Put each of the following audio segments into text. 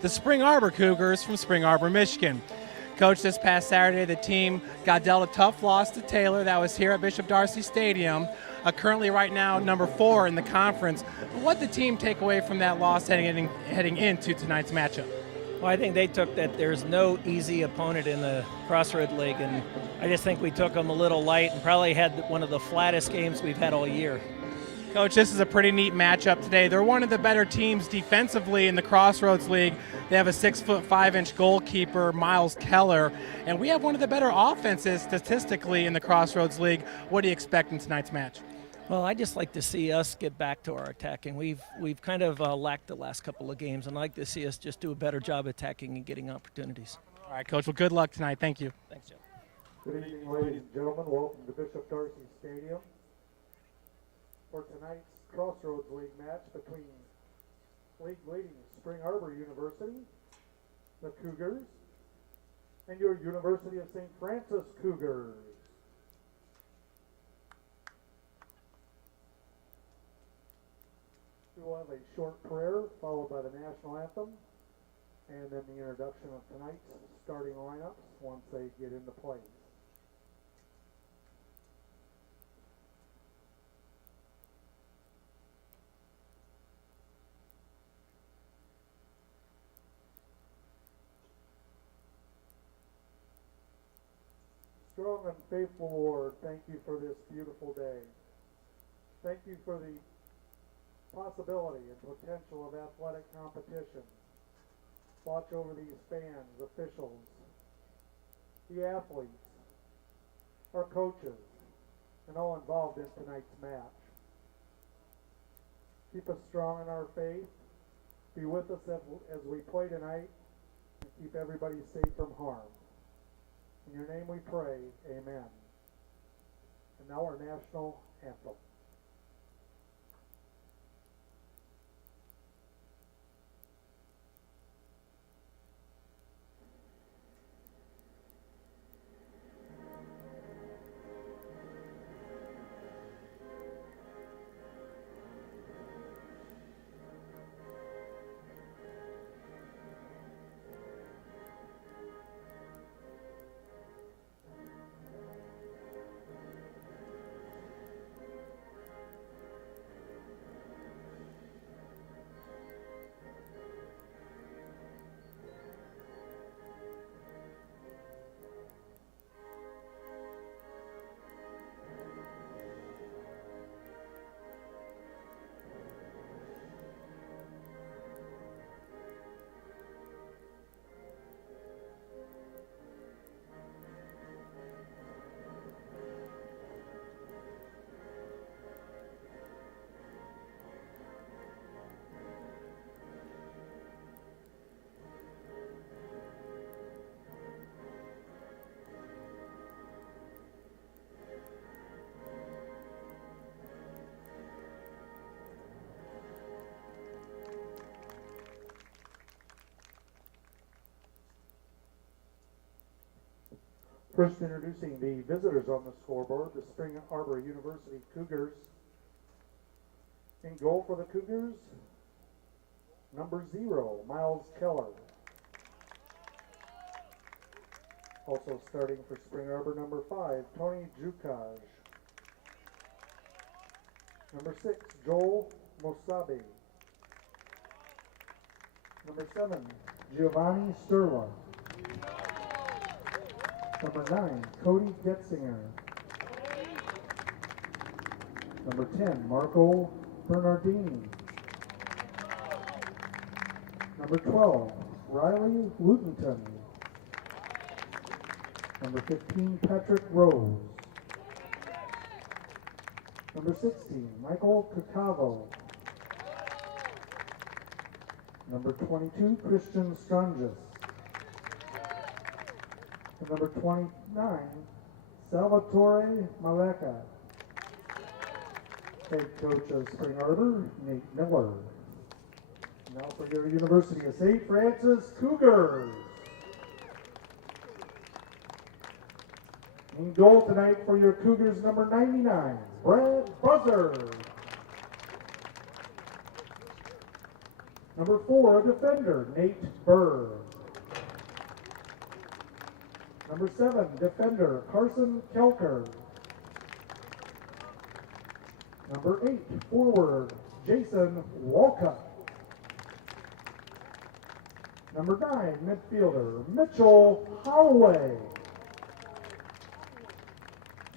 the Spring Arbor Cougars from Spring Arbor, Michigan. Coach, this past Saturday, the team got dealt a tough loss to Taylor. That was here at Bishop Darcy Stadium. Currently, right now, number 4 in the conference. What did the team take away from that loss heading into tonight's matchup? Well, I think they took that there's no easy opponent in the Crossroad League, and I just think we took them a little light and probably had one of the flattest games we've had all year. Coach, this is a pretty neat matchup today. They're one of the better teams defensively in the Crossroads League. They have a 6'5" goalkeeper, Miles Keller, and we have one of the better offenses statistically in the Crossroads League. What do you expect in tonight's match? Well, I just like to see us get back to our attacking. We've kind of lacked the last couple of games, and I'd like to see us just do a better job attacking and getting opportunities. All right, Coach. Well, good luck tonight. Thank you. Thanks, Joe. Good evening, ladies and gentlemen. Welcome to Bishop Darcy Stadium for tonight's Crossroads League match between league leading Spring Arbor University, the Cougars, and your University of St. Francis Cougars. We will have a short prayer followed by the national anthem and then the introduction of tonight's starting lineups once they get into place. Strong and faithful Lord, thank you for this beautiful day. Thank you for the possibility and potential of athletic competition. Watch over these fans, officials, the athletes, our coaches, and all involved in tonight's match. Keep us strong in our faith. Be with us as we play tonight, and keep everybody safe from harm. In your name we pray, amen. And now our national anthem. First introducing the visitors on the scoreboard, the Spring Arbor University Cougars. In goal for the Cougars, number 0, Miles Keller. Also starting for Spring Arbor, number 5, Tony Jukaj. Number 6, Joel Mosabe. Number 7, Giovanni Sterla. Number 9, Cody Getzinger. Number 10, Marco Bernardini. Number 12, Riley Lutenton. Number 15, Patrick Rose. Number 16, Michael Cacavo. Number 22, Christian Strangis. And number 29, Salvatore Maleka. Head coach of Spring Arbor, Nate Miller. Now for your University of St. Francis Cougars. In goal tonight for your Cougars, number 99, Brad Buzzer. Number 4, defender, Nate Burr. Number 7, defender, Carson Kelker. Number 8, forward, Jason Walcott. Number 9, midfielder, Mitchell Holloway.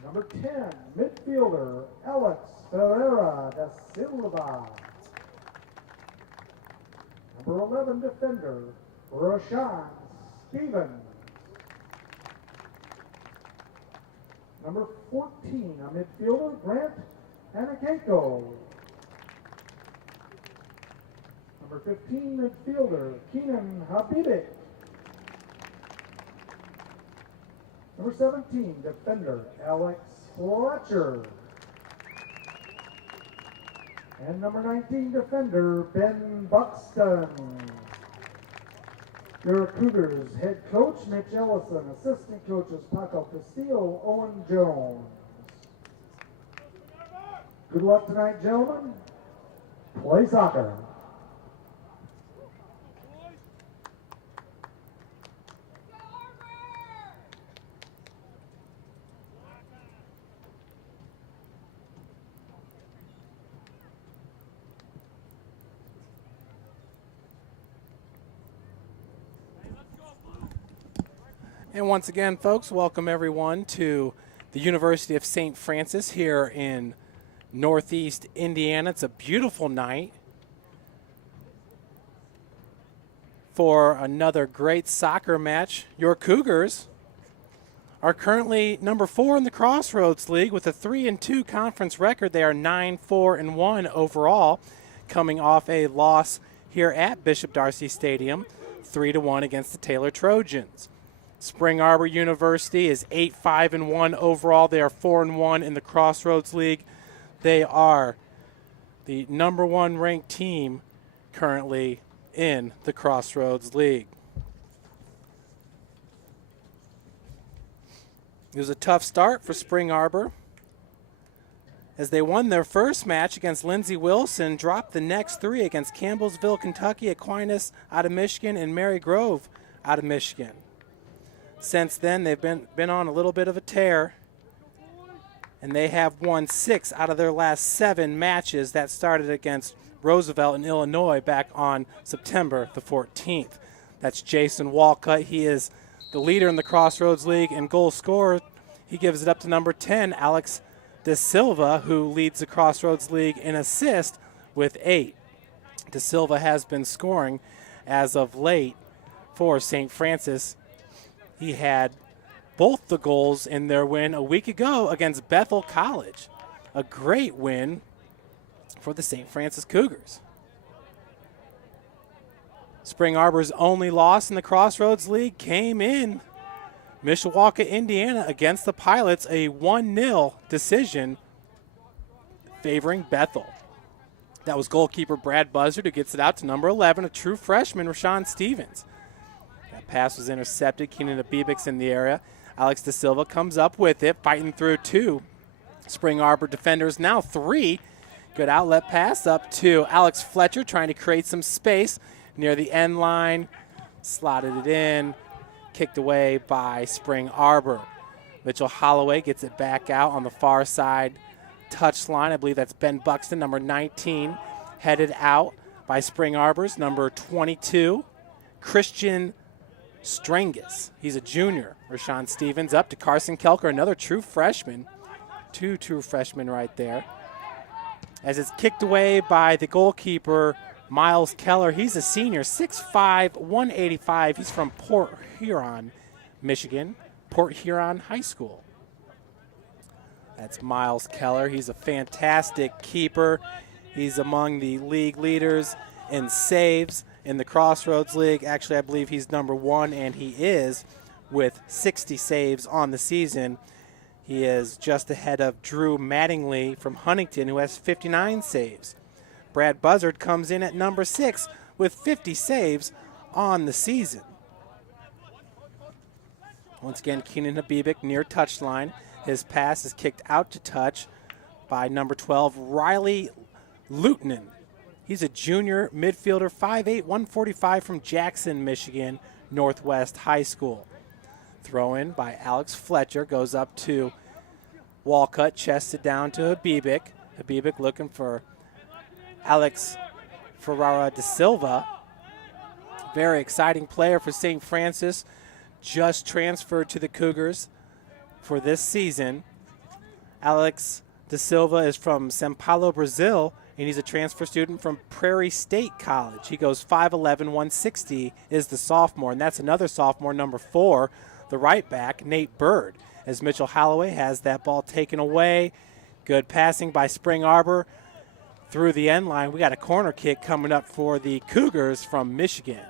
Number 10, midfielder, Alex Ferreira da Silva. Number 11, defender, Rashawn Stevens. Number 14, a midfielder, Grant Anakenko. Number 15, midfielder, Keenan Habibik. Number 17, defender, Alex Fletcher. And number 19, defender, Ben Buxton. Your Cougars head coach, Mitch Ellison. Assistant coaches, Paco Castillo, Owen Jones. Good luck tonight, gentlemen. Play soccer. And once again, folks, welcome everyone to the University of St. Francis here in Northeast Indiana. It's a beautiful night for another great soccer match. Your Cougars are currently number 4 in the Crossroads League with a 3-2 conference record. They are 9-4-1 overall, coming off a loss here at Bishop Darcy Stadium, 3-1 against the Taylor Trojans. Spring Arbor University is 8-5-1 overall. They are 4-1 in the Crossroads League. They are the number 1 ranked team currently in the Crossroads League. It was a tough start for Spring Arbor as they won their first match against Lindsey Wilson, dropped the next 3 against Campbellsville, Kentucky, Aquinas out of Michigan, and Mary Grove out of Michigan. Since then, they've been on a little bit of a tear, and they have won 6 out of their last 7 matches that started against Roosevelt in Illinois back on September the 14th. That's Jason Walcott. He is the leader in the Crossroads League and goal scorer. He gives it up to number 10, Alex De Silva, who leads the Crossroads League in assist with 8. De Silva has been scoring as of late for St. Francis. He had both the goals in their win a week ago against Bethel College. A great win for the St. Francis Cougars. Spring Arbor's only loss in the Crossroads League came in Mishawaka, Indiana against the Pilots, a 1-0 decision favoring Bethel. That was goalkeeper Brad Buzzard who gets it out to number 11, a true freshman, Rashawn Stevens. That pass was intercepted. Keenan Abibik's in the area. Alex De Silva comes up with it, fighting through 2 Spring Arbor defenders, now 3. Good outlet pass up to Alex Fletcher, trying to create some space near the end line. Slotted it in, kicked away by Spring Arbor. Mitchell Holloway gets it back out on the far side touchline. I believe that's Ben Buxton, number 19, headed out by Spring Arbor's number 22, Christian Strangus. He's a junior. Rashawn Stevens up to Carson Kelker, another true freshman. 2 true freshmen right there. As it's kicked away by the goalkeeper, Miles Keller. He's a senior, 6'5", 185. He's from Port Huron, Michigan, Port Huron High School. That's Miles Keller. He's a fantastic keeper. He's among the league leaders in saves in the Crossroads League. Actually, I believe he's number 1, and he is, with 60 saves on the season. He is just ahead of Drew Mattingly from Huntington, who has 59 saves. Brad Buzzard comes in at number 6 with 50 saves on the season. Once again, Keenan Habibik near touchline. His pass is kicked out to touch by number 12, Riley Lutonen. He's a junior midfielder, 5'8", 145 from Jackson, Michigan, Northwest High School. Throw in by Alex Fletcher, goes up to Walcott, chested down to Habibik. Habibik looking for Alex Ferrara da Silva. Very exciting player for St. Francis, just transferred to the Cougars for this season. Alex da Silva is from São Paulo, Brazil, and he's a transfer student from Prairie State College. He goes 5'11", 160 is the sophomore, and that's another sophomore, number 4, the right back, Nate Bird, as Mitchell Holloway has that ball taken away. Good passing by Spring Arbor through the end line. We got a corner kick coming up for the Cougars from Michigan.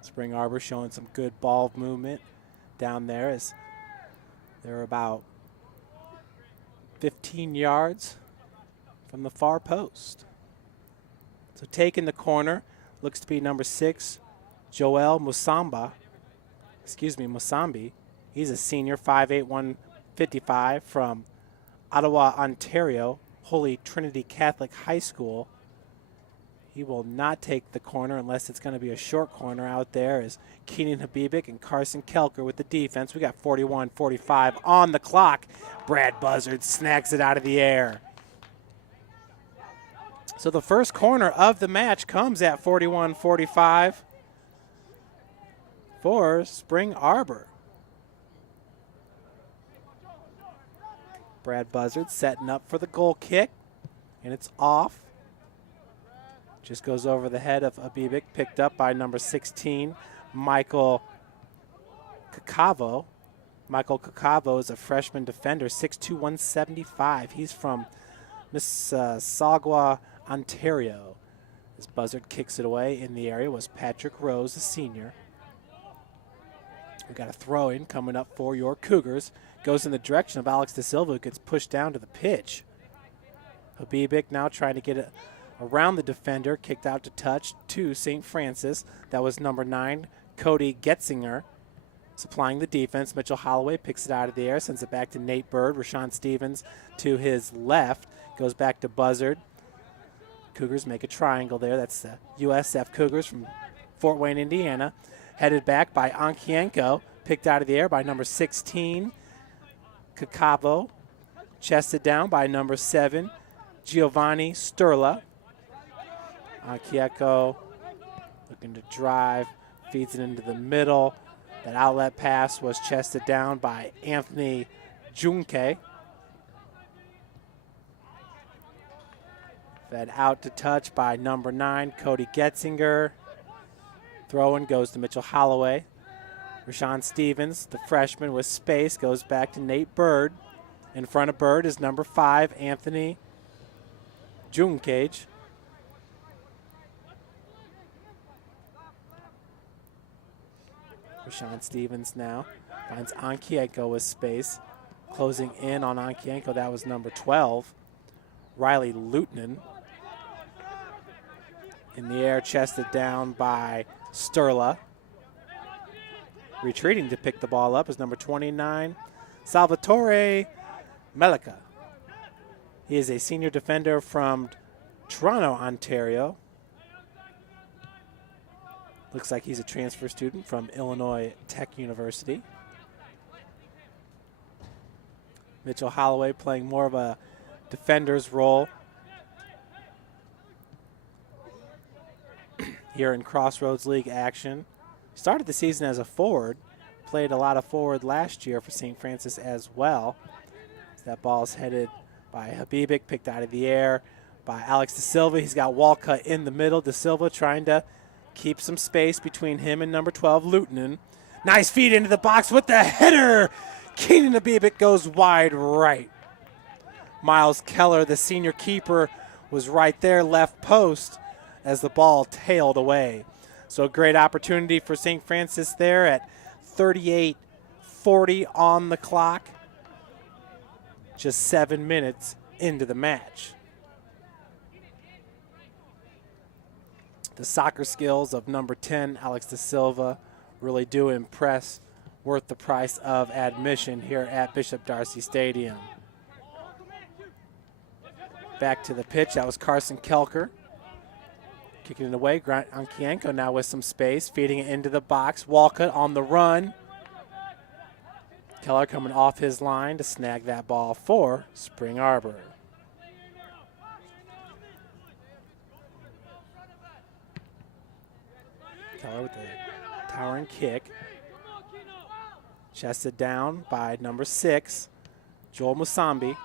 Spring Arbor showing some good ball movement down there as they're about 15 yards from the far post. So taking the corner looks to be number 6, Joel Musambi. He's a senior, 5'8", 155 from Ottawa, Ontario, Holy Trinity Catholic High School. He will not take the corner unless it's going to be a short corner out there as Keenan Habibik and Carson Kelker with the defense. We got 41-45 on the clock. Brad Buzzard snags it out of the air. So the first corner of the match comes at 41-45 for Spring Arbor. Brad Buzzard setting up for the goal kick, and it's off. Just goes over the head of Habibik, picked up by number 16, Michael Kakavo. Michael Kakavo is a freshman defender, 6'2", 175. He's from Mississauga, Ontario. As Buzzard kicks it away, in the area was Patrick Rose, a senior. We got a throw in coming up for your Cougars. Goes in the direction of Alex da Silva, who gets pushed down to the pitch. Habibik now trying to get it around the defender, kicked out to touch to St. Francis. That was number 9, Cody Getzinger, supplying the defense. Mitchell Holloway picks it out of the air, sends it back to Nate Bird. Rashawn Stevens to his left, goes back to Buzzard. Cougars make a triangle there. That's the USF Cougars from Fort Wayne, Indiana. Headed back by Ankienko, picked out of the air by number 16, Kakavo. Chested down by number 7, Giovanni Sturla. Ankienko looking to drive, feeds it into the middle. That outlet pass was chested down by Anthony Junke. Fed out to touch by number 9, Cody Getzinger. Throw-in goes to Mitchell Holloway. Rashawn Stevens, the freshman with space, goes back to Nate Bird. In front of Bird is number 5, Anthony Junkage. Rashawn Stevens now finds Ankienko with space. Closing in on Ankienko, that was number 12, Riley Lutnan. In the air, chested down by Sturla. Retreating to pick the ball up is number 29, Salvatore Melica. He is a senior defender from Toronto, Ontario. Looks like he's a transfer student from Illinois Tech University. Mitchell Holloway playing more of a defender's role here in Crossroads League action. Started the season as a forward, played a lot of forward last year for St. Francis as well. That ball is headed by Habibik, picked out of the air by Alex da Silva. He's got Walcott in the middle. Da Silva trying to keep some space between him and number 12, Lutnan. Nice feed into the box with the header. Keenan Habibik goes wide right. Miles Keller, the senior keeper, was right there, left post, as the ball tailed away. So a great opportunity for St. Francis there at 38:40 on the clock. Just 7 minutes into the match. The soccer skills of number 10, Alex da Silva, really do impress. Worth the price of admission here at Bishop Darcy Stadium. Back to the pitch. That was Carson Kelker. Kicking it away. Grant Ankienko now with some space. Feeding it into the box. Walcott on the run. Keller coming off his line to snag that ball for Spring Arbor. Keller with the towering kick. Chested down by number 6, Joel Musambi.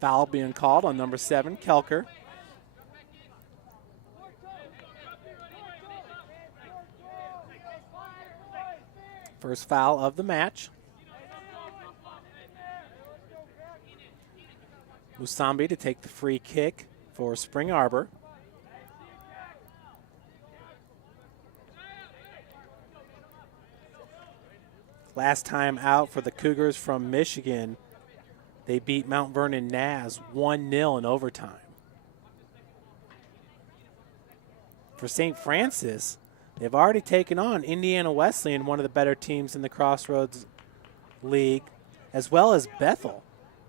Foul being called on number 7, Kelker. First foul of the match. Musambi to take the free kick for Spring Arbor. Last time out for the Cougars from Michigan, they beat Mount Vernon Naz 1-0 in overtime. For St. Francis, they've already taken on Indiana Wesleyan, one of the better teams in the Crossroads League, as well as Bethel.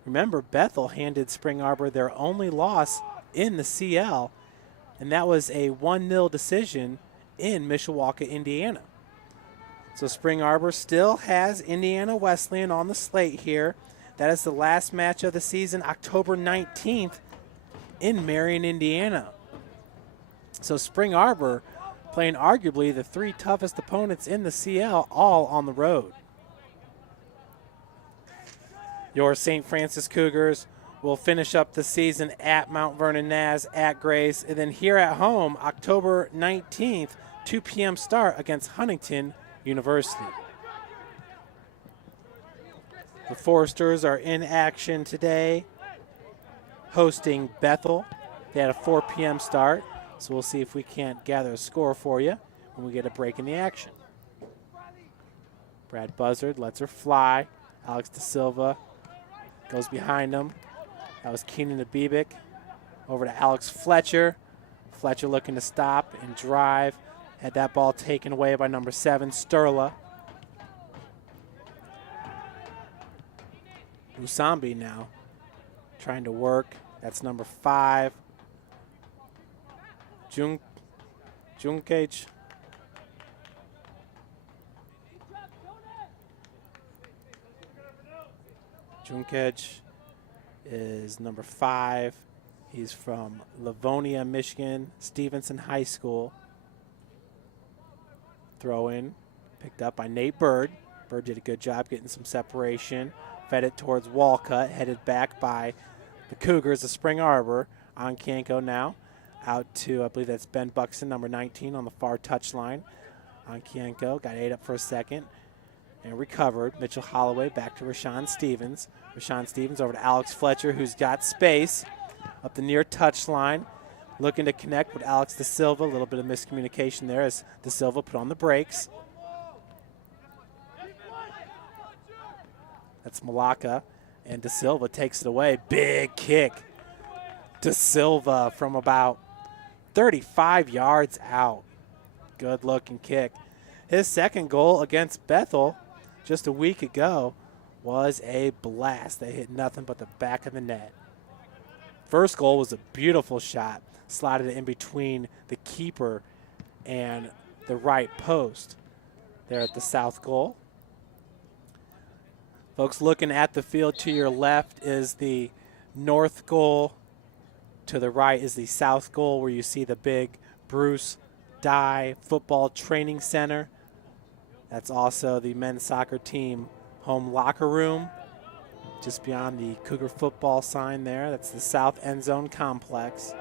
Remember, Bethel handed Spring Arbor their only loss in the CL, and that was a 1-0 decision in Mishawaka, Indiana. So Spring Arbor still has Indiana Wesleyan on the slate here. That is the last match of the season, October 19th in Marion, Indiana. So Spring Arbor playing arguably the 3 toughest opponents in the CL, all on the road. Your St. Francis Cougars will finish up the season at Mount Vernon Naz, at Grace, and then here at home, October 19th, 2 p.m. start against Huntington University. The Foresters are in action today, hosting Bethel. They had a 4 p.m. start, so we'll see if we can't gather a score for you when we get a break in the action. Brad Buzzard lets her fly. Alex De Silva goes behind him. That was Keenan Abibik. Over to Alex Fletcher. Fletcher looking to stop and drive. Had that ball taken away by number 7, Sterla. Musambi now trying to work. That's number 5. Junkage. Junkage is number 5. He's from Livonia, Michigan, Stevenson High School. Throw in, picked up by Nate Bird. Bird did a good job getting some separation. Fed it towards Walcott, headed back by the Cougars of Spring Arbor. On Kanko now, out to, I believe that's Ben Buxton, number 19 on the far touchline. On Kanko, got 8 up for a second and recovered. Mitchell Holloway back to Rashawn Stevens. Rashawn Stevens over to Alex Fletcher, who's got space up the near touchline. Looking to connect with Alex De Silva. A little bit of miscommunication there as De Silva put on the brakes. That's Malacca, and De Silva takes it away. Big kick. De Silva from about 35 yards out. Good looking kick. His second goal against Bethel just a week ago was a blast. They hit nothing but the back of the net. First goal was a beautiful shot. Slided it in between the keeper and the right post there at the south goal. Folks, looking at the field to your left is the north goal. To the right is the south goal where you see the big Bruce Dye Football Training Center. That's also the men's soccer team home locker room. Just beyond the Cougar football sign there. That's the south end zone complex.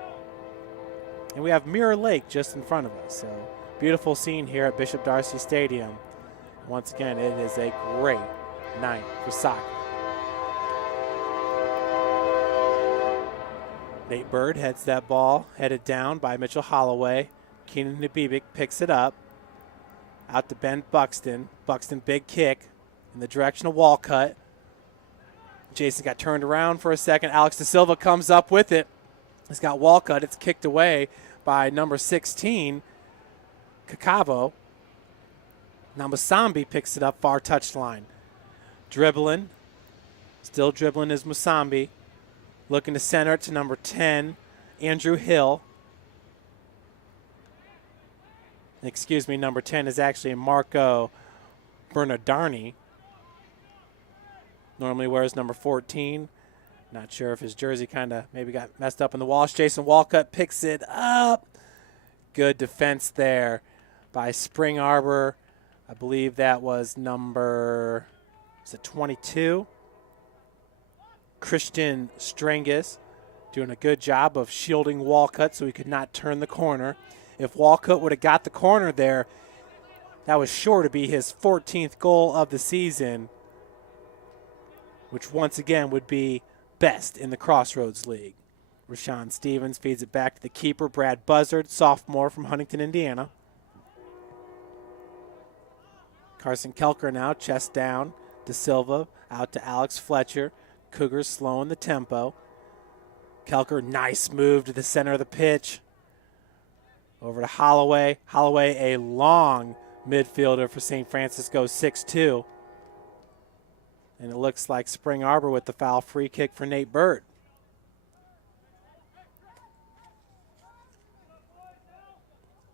And we have Mirror Lake just in front of us. So beautiful scene here at Bishop Darcy Stadium. Once again, it is a great night for soccer. Nate Bird heads that ball, headed down by Mitchell Holloway. Keenan Nabibik picks it up. Out to Ben Buxton. Buxton, big kick in the direction of Walcott. Jason got turned around for a second. Alex De Silva comes up with it. He's got Walcott. It's kicked away by number 16, Kakavo. Now Musambi picks it up far touchline. Dribbling. Still dribbling is Musambi. Looking to center it to number 10, Andrew Hill. Excuse me, number 10 is actually Marco Bernardarni. Normally wears number 14. Not sure if his jersey kind of maybe got messed up in the wash. Jason Walcott picks it up. Good defense there by Spring Arbor. I believe that was number, is it 22? Christian Strangis doing a good job of shielding Walcott so he could not turn the corner. If Walcott would have got the corner there, that was sure to be his 14th goal of the season, which once again would be best in the Crossroads League. Rashawn Stevens feeds it back to the keeper, Brad Buzzard, sophomore from Huntington, Indiana. Carson Kelker now, chest down. De Silva out to Alex Fletcher. Cougars slowing the tempo. Kelker, nice move to the center of the pitch. Over to Holloway. Holloway, a long midfielder for St. Francis, goes 6-2. And it looks like Spring Arbor with the foul, free kick for Nate Bird.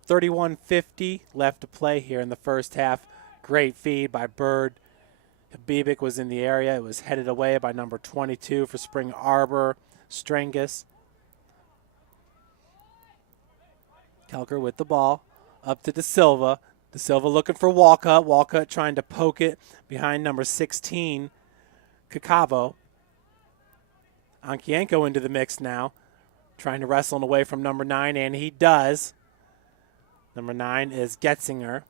$31.50 left to play here in the first half. Great feed by Bird. Habibik was in the area. It was headed away by number 22 for Spring Arbor, Strangis. Kelker with the ball. Up to De Silva. De Silva looking for Walcott. Walcott trying to poke it behind number 16, Kakavo. Ankienko into the mix now. Trying to wrestle away from number 9, and he does. Number 9 is Getzinger.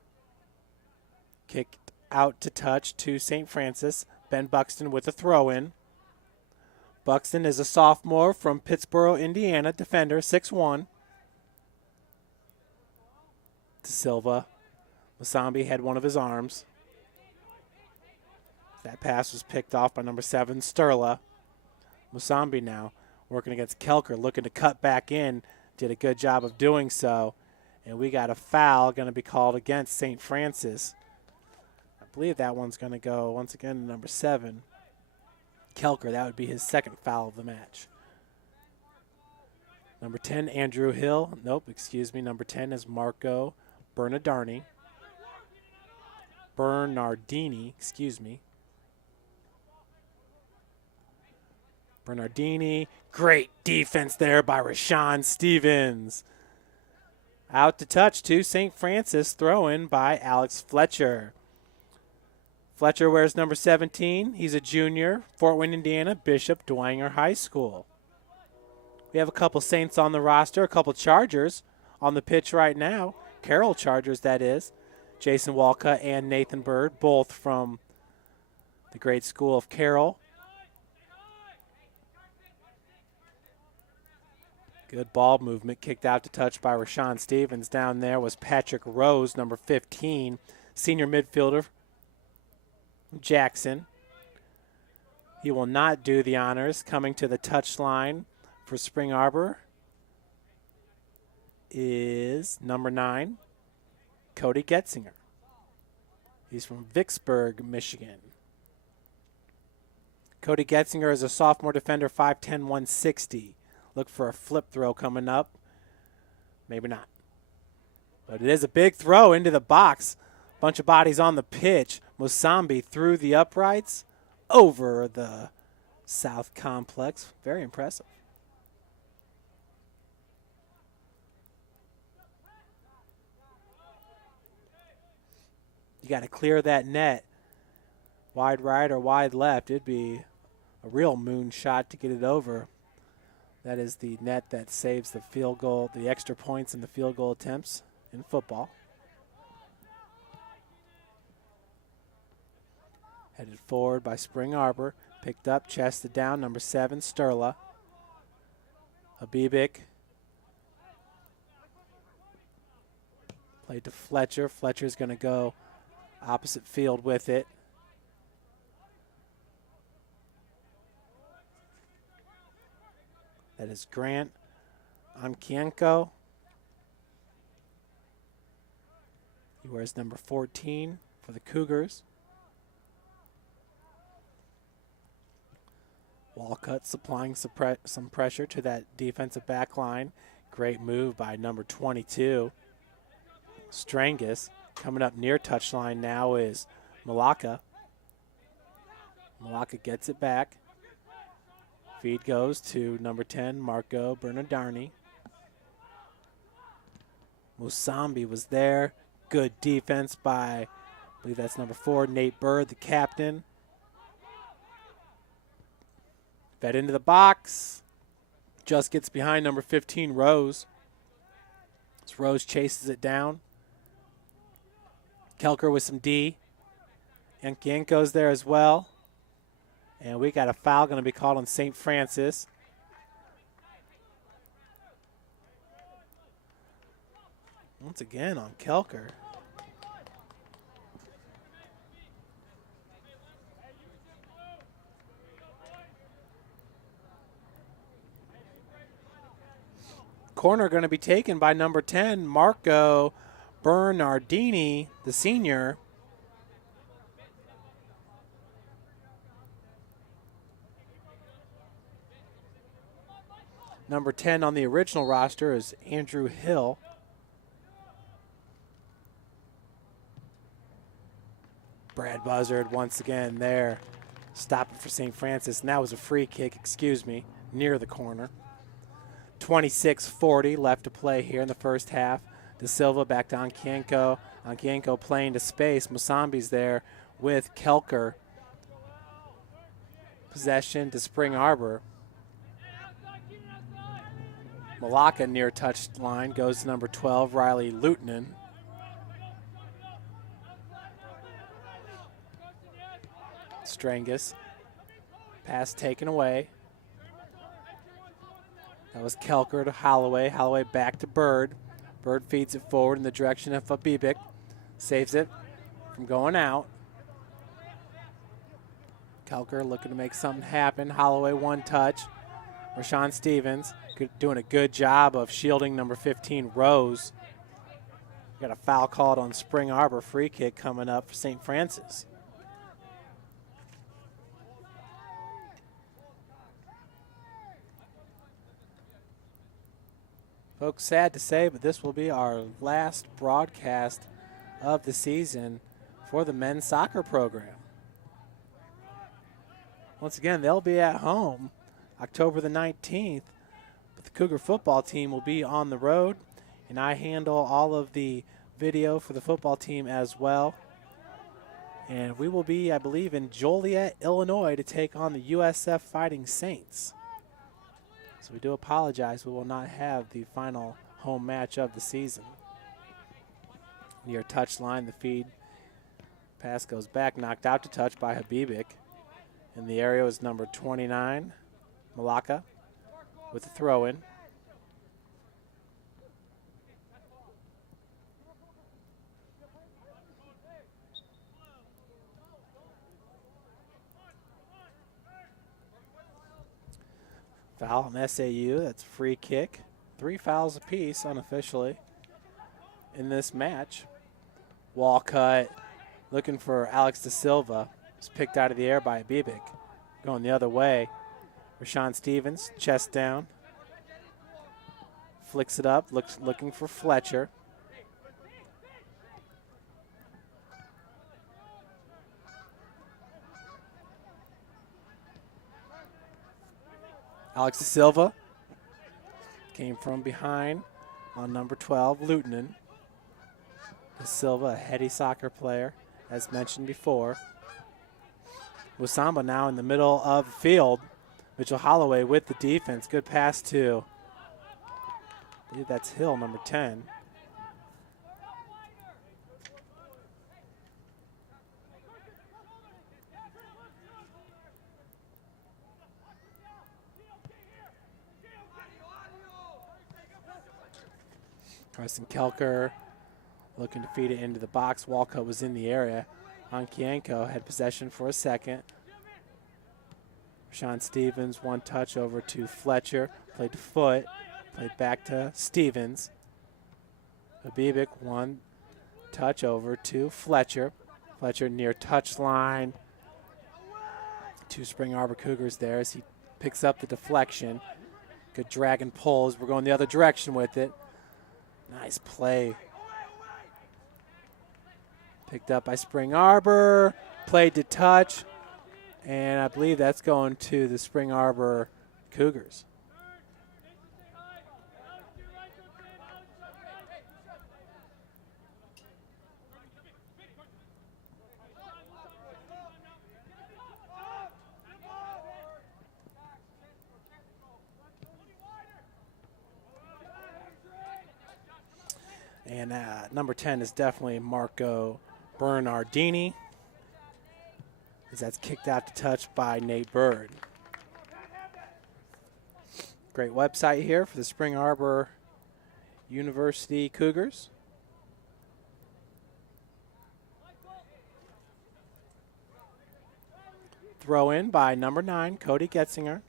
Kicked out to touch to St. Francis. Ben Buxton with a throw-in. Buxton is a sophomore from Pittsboro, Indiana, defender, 6'1". De Silva. Musambi had one of his arms. That pass was picked off by number 7, Sterla. Musambi now working against Kelker, looking to cut back in. Did a good job of doing so. And we got a foul going to be called against St. Francis. I believe that one's going to go once again to number 7, Kelker. That would be his second foul of the match. Number 10, Andrew Hill. Nope, excuse me. Number 10 is Marco Bernardini, excuse me. Bernardini, great defense there by Rashawn Stevens. Out to touch to St. Francis, throw-in by Alex Fletcher. Fletcher wears number 17. He's a junior, Fort Wayne, Indiana, Bishop Dwenger High School. We have a couple Saints on the roster, a couple Chargers on the pitch right now. Carroll Chargers, that is. Jason Walcott and Nathan Bird, both from the great school of Carroll. Good ball movement, kicked out to touch by Rashawn Stevens. Down there was Patrick Rose, number 15, senior midfielder from Jackson. He will not do the honors. Coming to the touchline for Spring Arbor is number 9, Cody Getzinger. He's from Vicksburg, Michigan. Cody Getzinger is a sophomore defender, 5'10", 160. Look for a flip throw coming up. Maybe not. But it is a big throw into the box. Bunch of bodies on the pitch. Musambi through the uprights over the South Complex. Very impressive. You got to clear that net. Wide right or wide left. It'd be a real moonshot to get it over. That is the net that saves the field goal, the extra points in the field goal attempts in football. Headed forward by Spring Arbor. Picked up, chested down, number 7, Sterla. Habibik. Played to Fletcher. Fletcher's going to go opposite field with it. That is Grant Ankienko. He wears number 14 for the Cougars. Walcott supplying some pressure to that defensive back line. Great move by number 22, Strangus. Coming up near touchline now is Malaka. Malaka gets it back. Feed goes to number 10, Marco Bernardarni. Musambi was there. Good defense by, I believe that's number 4, Nate Bird, the captain. Fed into the box. Just gets behind number 15, Rose. As Rose chases it down. Kelker with some D. Yanko's there as well. And we got a foul going to be called on St. Francis. Once again on Kelker. Corner going to be taken by number 10, Marco Bernardini, the senior. Number 10 on the original roster is Andrew Hill. Brad Buzzard once again there, stopping for St. Francis, and that was a free kick, near the corner. 26:40 left to play here in the first half. De Silva back to Onkienko. Onkienko playing to space. Musambi's there with Kelker. Possession to Spring Arbor. Malaka near touch line goes to number 12, Riley Lutonen. Strangus. Pass taken away. That was Kelker to Holloway. Holloway back to Bird. Bird feeds it forward in the direction of Fabibic. Saves it from going out. Kelker looking to make something happen. Holloway one touch. Rashawn Stevens doing a good job of shielding number 15, Rose. Got a foul called on Spring Arbor. Free kick coming up for St. Francis. Folks, sad to say, but this will be our last broadcast of the season for the men's soccer program. Once again, they'll be at home October the 19th, but the Cougar football team will be on the road, and I handle all of the video for the football team as well. And we will be, I believe, in Joliet, Illinois to take on the USF Fighting Saints. So we do apologize. We will not have the final home match of the season. Near touchline, the feed pass goes back, knocked out to touch by Habibic. In the area is number 29, Malaka, with the throw-in. Foul on SAU, that's a free kick. 3 fouls apiece unofficially in this match. Walcott looking for Alex De Silva. It's picked out of the air by Bibic. Going the other way. Rashawn Stevens, chest down. Flicks it up, looking for Fletcher. Alex De Silva came from behind on number 12, Lutonen. De Silva, a heady soccer player, as mentioned before. Wasamba now in the middle of the field. Mitchell Holloway with the defense. Good pass to, I believe that's Hill, number 10. Preston Kelker looking to feed it into the box. Walcott was in the area. Onkienko had possession for a second. Rashawn Stevens, one touch over to Fletcher. Played to foot. Played back to Stevens. Habibic, one touch over to Fletcher. Fletcher near touchline. 2 Spring Arbor Cougars there as he picks up the deflection. Good drag and pulls. We're going the other direction with it. Nice play. Picked up by Spring Arbor. Played to touch. And I believe that's going to the Spring Arbor Cougars. And number 10 is definitely Marco Bernardini, as that's kicked out to touch by Nate Bird. Great website here for the Spring Arbor University Cougars. Throw in by number 9, Cody Getzinger.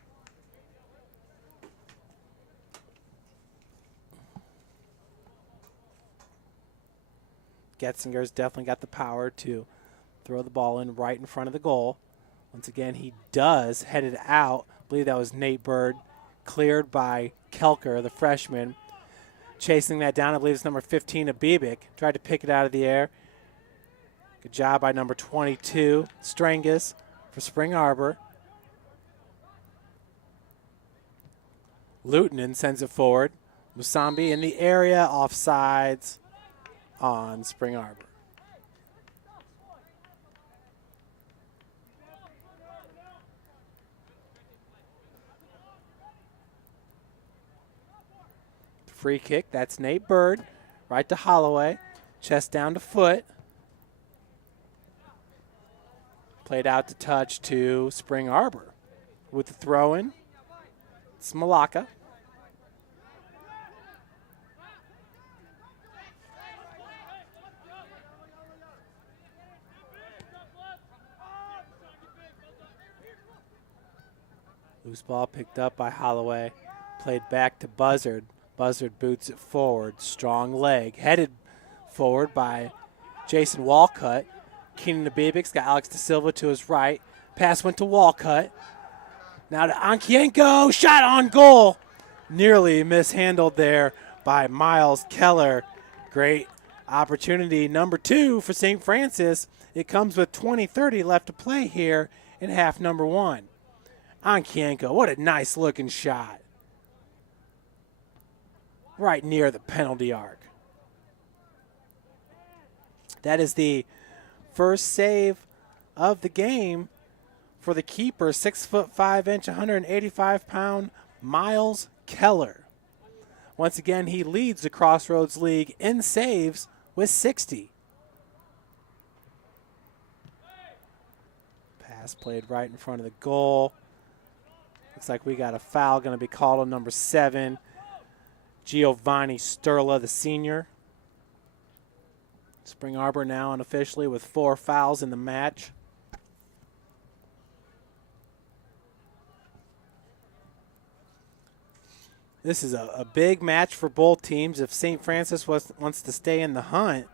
Getzinger's definitely got the power to throw the ball in right in front of the goal. Once again, he does head it out. I believe that was Nate Bird, cleared by Kelker, the freshman. Chasing that down, I believe it's number 15, Abibik. Tried to pick it out of the air. Good job by number 22, Strangus, for Spring Arbor. Lutonen sends it forward. Musambi in the area, offsides on Spring Arbor. Free kick, that's Nate Bird. Right to Holloway. Chest down to foot. Played out to touch to Spring Arbor. With the throw-in, it's Malaka. Loose ball picked up by Holloway. Played back to Buzzard. Buzzard boots it forward. Strong leg. Headed forward by Jason Walcott. Keenan Abibik's got Alex De Silva to his right. Pass went to Walcott. Now to Ankienko. Shot on goal. Nearly mishandled there by Miles Keller. Great opportunity. Number 2 for St. Francis. It comes with 20-30 left to play here in half number 1. Ankienko, what a nice looking shot. Right near the penalty arc. That is the first save of the game for the keeper, 6'5", 185-pound Miles Keller. Once again, he leads the Crossroads League in saves with 60. Pass played right in front of the goal. Looks like we got a foul going to be called on number 7, Giovanni Sturla, the senior. Spring Arbor now unofficially with 4 fouls in the match. This is a big match for both teams. If St. Francis wants to stay in the hunt,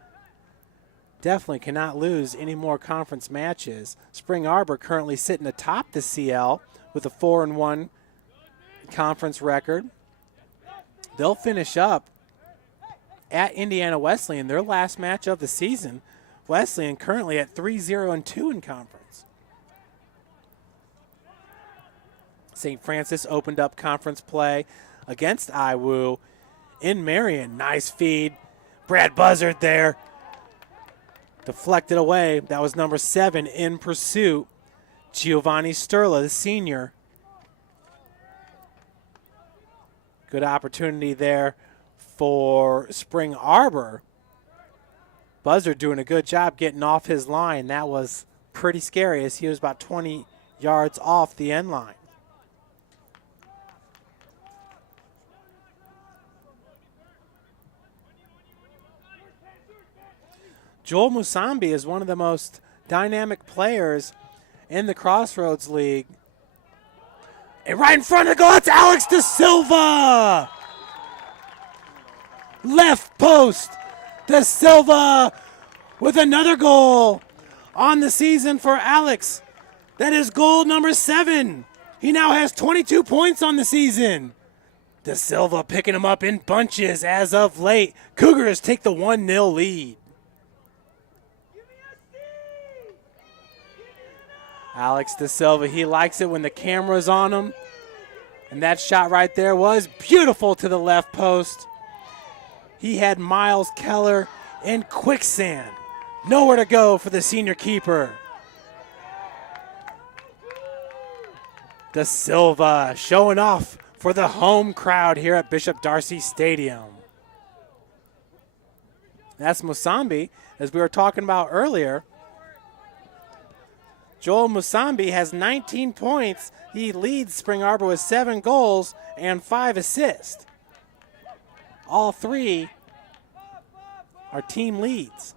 definitely cannot lose any more conference matches. Spring Arbor currently sitting atop the CL with a 4-1 conference record. They'll finish up at Indiana Wesleyan, their last match of the season. Wesleyan currently at 3-0-2 in conference. St. Francis opened up conference play against IWU in Marion. Nice feed. Brad Buzzard there. Deflected away. That was number 7 in pursuit. Giovanni Sturla, the senior. Good opportunity there for Spring Arbor. Buzzard doing a good job getting off his line. That was pretty scary as he was about 20 yards off the end line. Joel Musambi is one of the most dynamic players in the Crossroads League. And right in front of the goal, it's Alex De Silva. Left post. De Silva with another goal on the season for Alex. That is goal number 7 He now has 22 points on the season. De Silva picking him up in bunches as of late. Cougars take the 1-0 lead. Alex De Silva, he likes it when the camera's on him. And that shot right there was beautiful to the left post. He had Miles Keller in quicksand. Nowhere to go for the senior keeper. De Silva showing off for the home crowd here at Bishop Darcy Stadium. That's Musambi, as we were talking about earlier. Joel Musambi has 19 points. He leads Spring Arbor with 7 goals and 5 assists. All 3 are team leads.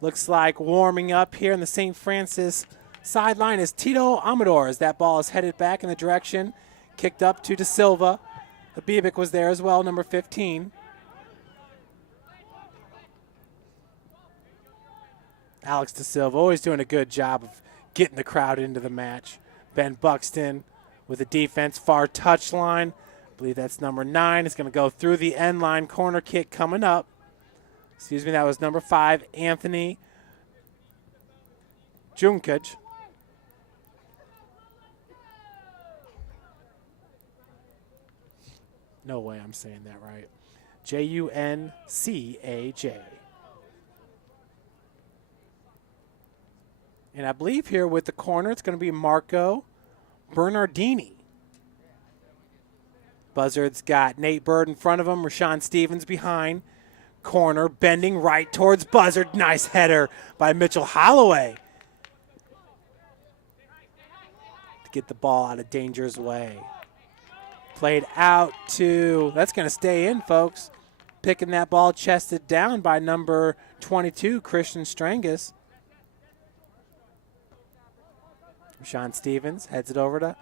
Looks like warming up here in the St. Francis sideline is Tito Amador as that ball is headed back in the direction. Kicked up to De Silva. Habibik was there as well, number 15. Alex De Silva always doing a good job of getting the crowd into the match. Ben Buxton with the defense, far touchline. I believe that's number 9. It's going to go through the end line. Corner kick coming up. Excuse me, that was number 5, Anthony Junkaj. No way I'm saying that right. Juncaj. And I believe here with the corner, it's going to be Marco Bernardini. Buzzard's got Nate Bird in front of him, Rashawn Stevens behind. Corner bending right towards Buzzard. Nice header by Mitchell Holloway to get the ball out of danger's way. Played out to, that's going to stay in, folks. Picking that ball chested down by number 22, Christian Strangus. Rashawn Stevens heads it over to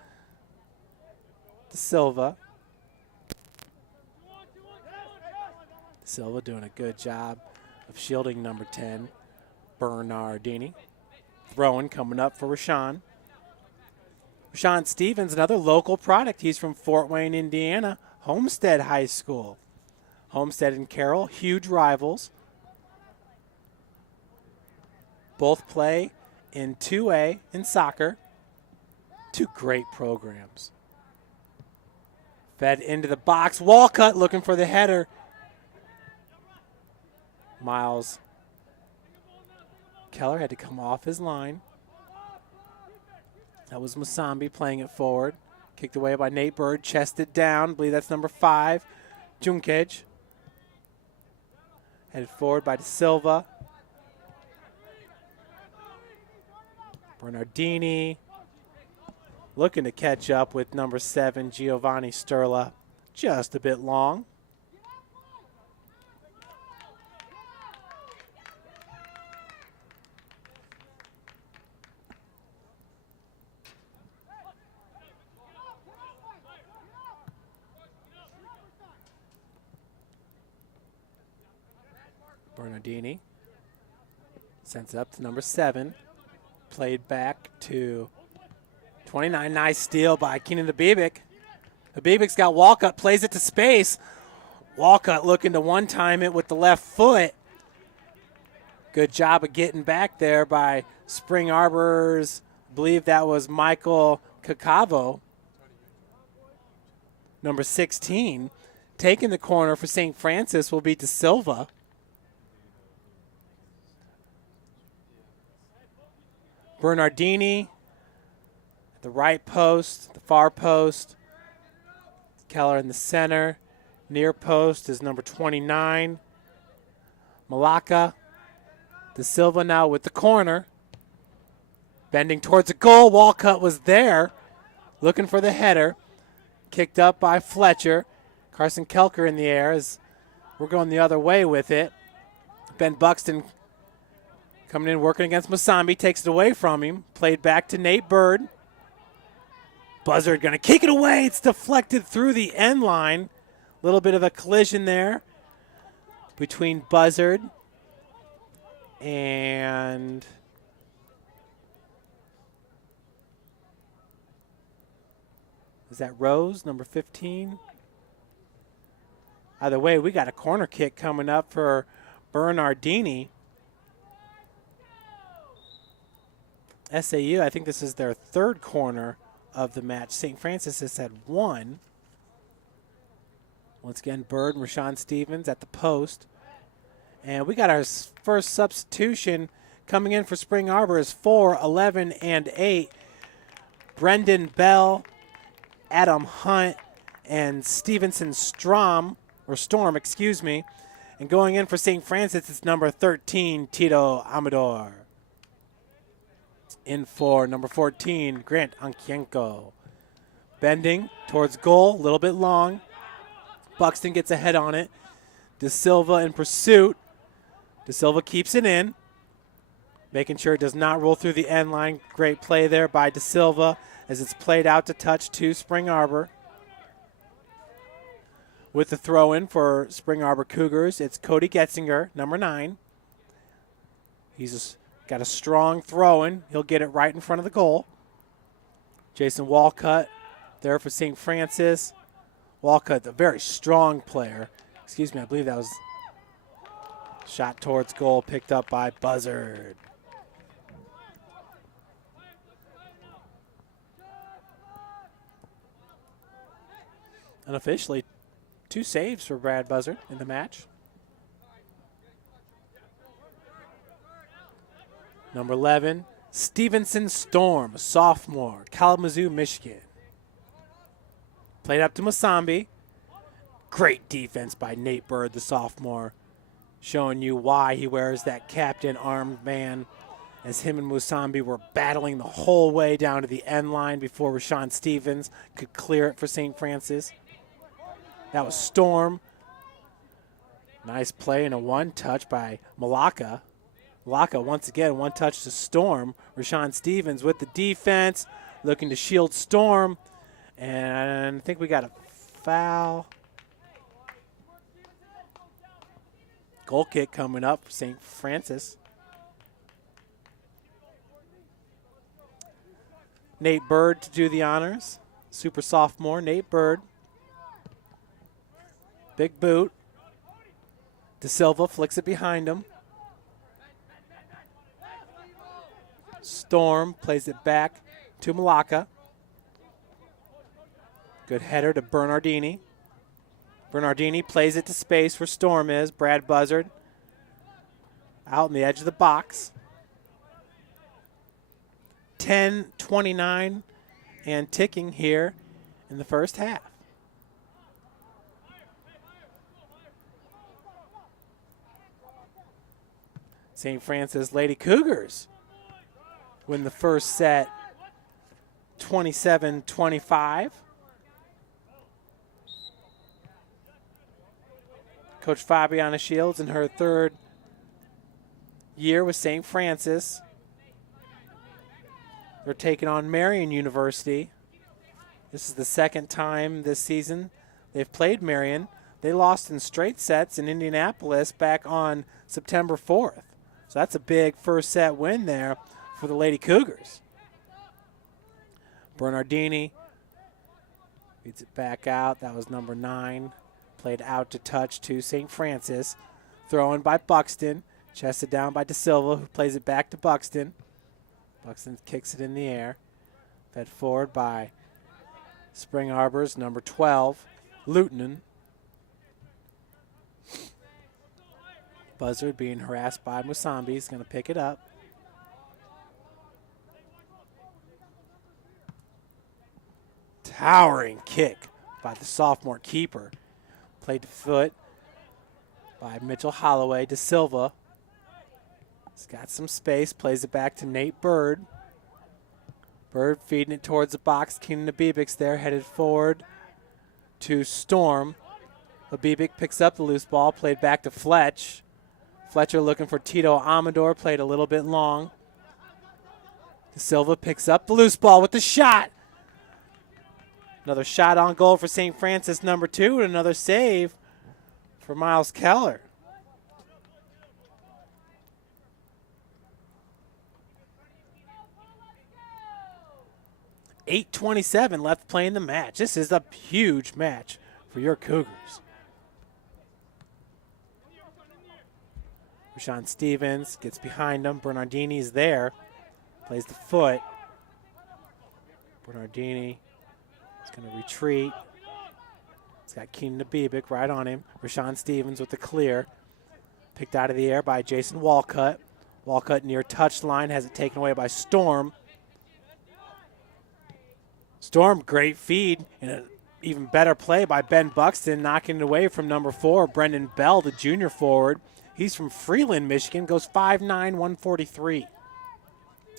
Silva. Silva doing a good job of shielding number 10, Bernardini. Throwing coming up for Rashawn. Rashawn Stevens, another local product. He's from Fort Wayne, Indiana, Homestead High School. Homestead and Carroll, huge rivals. Both play in 2A in soccer. 2 great programs. Fed into the box. Walcott looking for the header. Miles Keller had to come off his line. That was Musambi playing it forward. Kicked away by Nate Bird. Chested down. I believe that's number 5, Junkaj. Headed forward by De Silva. Bernardini looking to catch up with number 7, Giovanni Sturla. Just a bit long. Bernardini sends it up to number 7. Played back to 29. Nice steal by Keenan Habibik. Habibik's got Walcott, plays it to space. Walcott looking to one-time it with the left foot. Good job of getting back there by Spring Arbor's, I believe that was Michael Cacavo. Number 16. Taking the corner for St. Francis will be De Silva. Bernardini at the right post, the far post. Keller in the center. Near post is number 29, Malaka. De Silva now with the corner. Bending towards the goal. Walcott was there looking for the header. Kicked up by Fletcher. Carson Kelker in the air as we're going the other way with it. Ben Buxton coming in, working against Musambi, takes it away from him. Played back to Nate Bird. Buzzard going to kick it away. It's deflected through the end line. A little bit of a collision there between Buzzard and Is that Rose, number 15? Either way, we got a corner kick coming up for Bernardini. SAU, I think this is their third corner of the match. St. Francis has had one. Once again, Bird and Rashawn Stevens at the post. And we got our first substitution coming in for Spring Arbor is 4, 11, and 8. Brendan Bell, Adam Hunt, and Stevenson Storm, excuse me. And going in for St. Francis, it's number 13, Tito Amador. In for number 14, Grant Ankienko. Bending towards goal, a little bit long. Buxton gets ahead on it. De Silva in pursuit. De Silva keeps it in, making sure it does not roll through the end line. Great play there by De Silva as it's played out to touch to Spring Arbor. With the throw in for Spring Arbor Cougars, it's Cody Getzinger, number 9. He's got a strong throw in. He'll get it right in front of the goal. Jason Walcott there for St. Francis. Walcott, a very strong player. Excuse me, I believe that was shot towards goal, picked up by Buzzard. Unofficially, 2 saves for Brad Buzzard in the match. Number 11, Stevenson Storm, a sophomore, Kalamazoo, Michigan. Played up to Musambi. Great defense by Nate Bird, the sophomore, showing you why he wears that captain armband, as him and Musambi were battling the whole way down to the end line before Rashawn Stevens could clear it for St. Francis. That was Storm. Nice play and a one-touch by Malaka. Malaka, once again, one touch to Storm. Rashawn Stevens with the defense, looking to shield Storm. And I think we got a foul. Goal kick coming up for St. Francis. Nate Bird to do the honors. Super sophomore, Nate Bird. Big boot. De Silva flicks it behind him. Storm plays it back to Malaka. Good header to Bernardini. Bernardini plays it to space where Storm is. Brad Buzzard out on the edge of the box. 10:29 and ticking here in the first half. St. Francis Lady Cougars win the first set 27-25. Coach Fabiana Shields in her third year with St. Francis. They're taking on Marian University. This is the second time this season they've played Marian. They lost in straight sets in Indianapolis back on September 4th. So that's a big first set win there for the Lady Cougars. Bernardini beats it back out. That was number 9. Played out to touch to St. Francis. Thrown by Buxton. Chested down by De Silva, who plays it back to Buxton. Buxton kicks it in the air. Fed forward by Spring Arbor's number 12, Lutonin. Buzzard being harassed by Musambi. He's going to pick it up. Towering kick by the sophomore keeper. Played to foot by Mitchell Holloway. De Silva. He's got some space. Plays it back to Nate Bird. Bird feeding it towards the box. Keenan Abibik's there, headed forward to Storm. Abibik picks up the loose ball. Played back to Fletch. Fletcher looking for Tito Amador. Played a little bit long. De Silva picks up the loose ball with the shot. Another shot on goal for St. Francis, number 2, and another save for Miles Keller. 8:27 left playing the match. This is a huge match for your Cougars. Rashawn Stevens gets behind him. Bernardini's there. Plays the foot. Bernardini is going to retreat. He's got Keenan Nabibic right on him. Rashawn Stevens with the clear. Picked out of the air by Jason Walcott. Walcott near touchline, has it taken away by Storm. Storm, great feed, and an even better play by Ben Buxton, knocking it away from number 4, Brendan Bell, the junior forward. He's from Freeland, Michigan, goes 5'9", 143.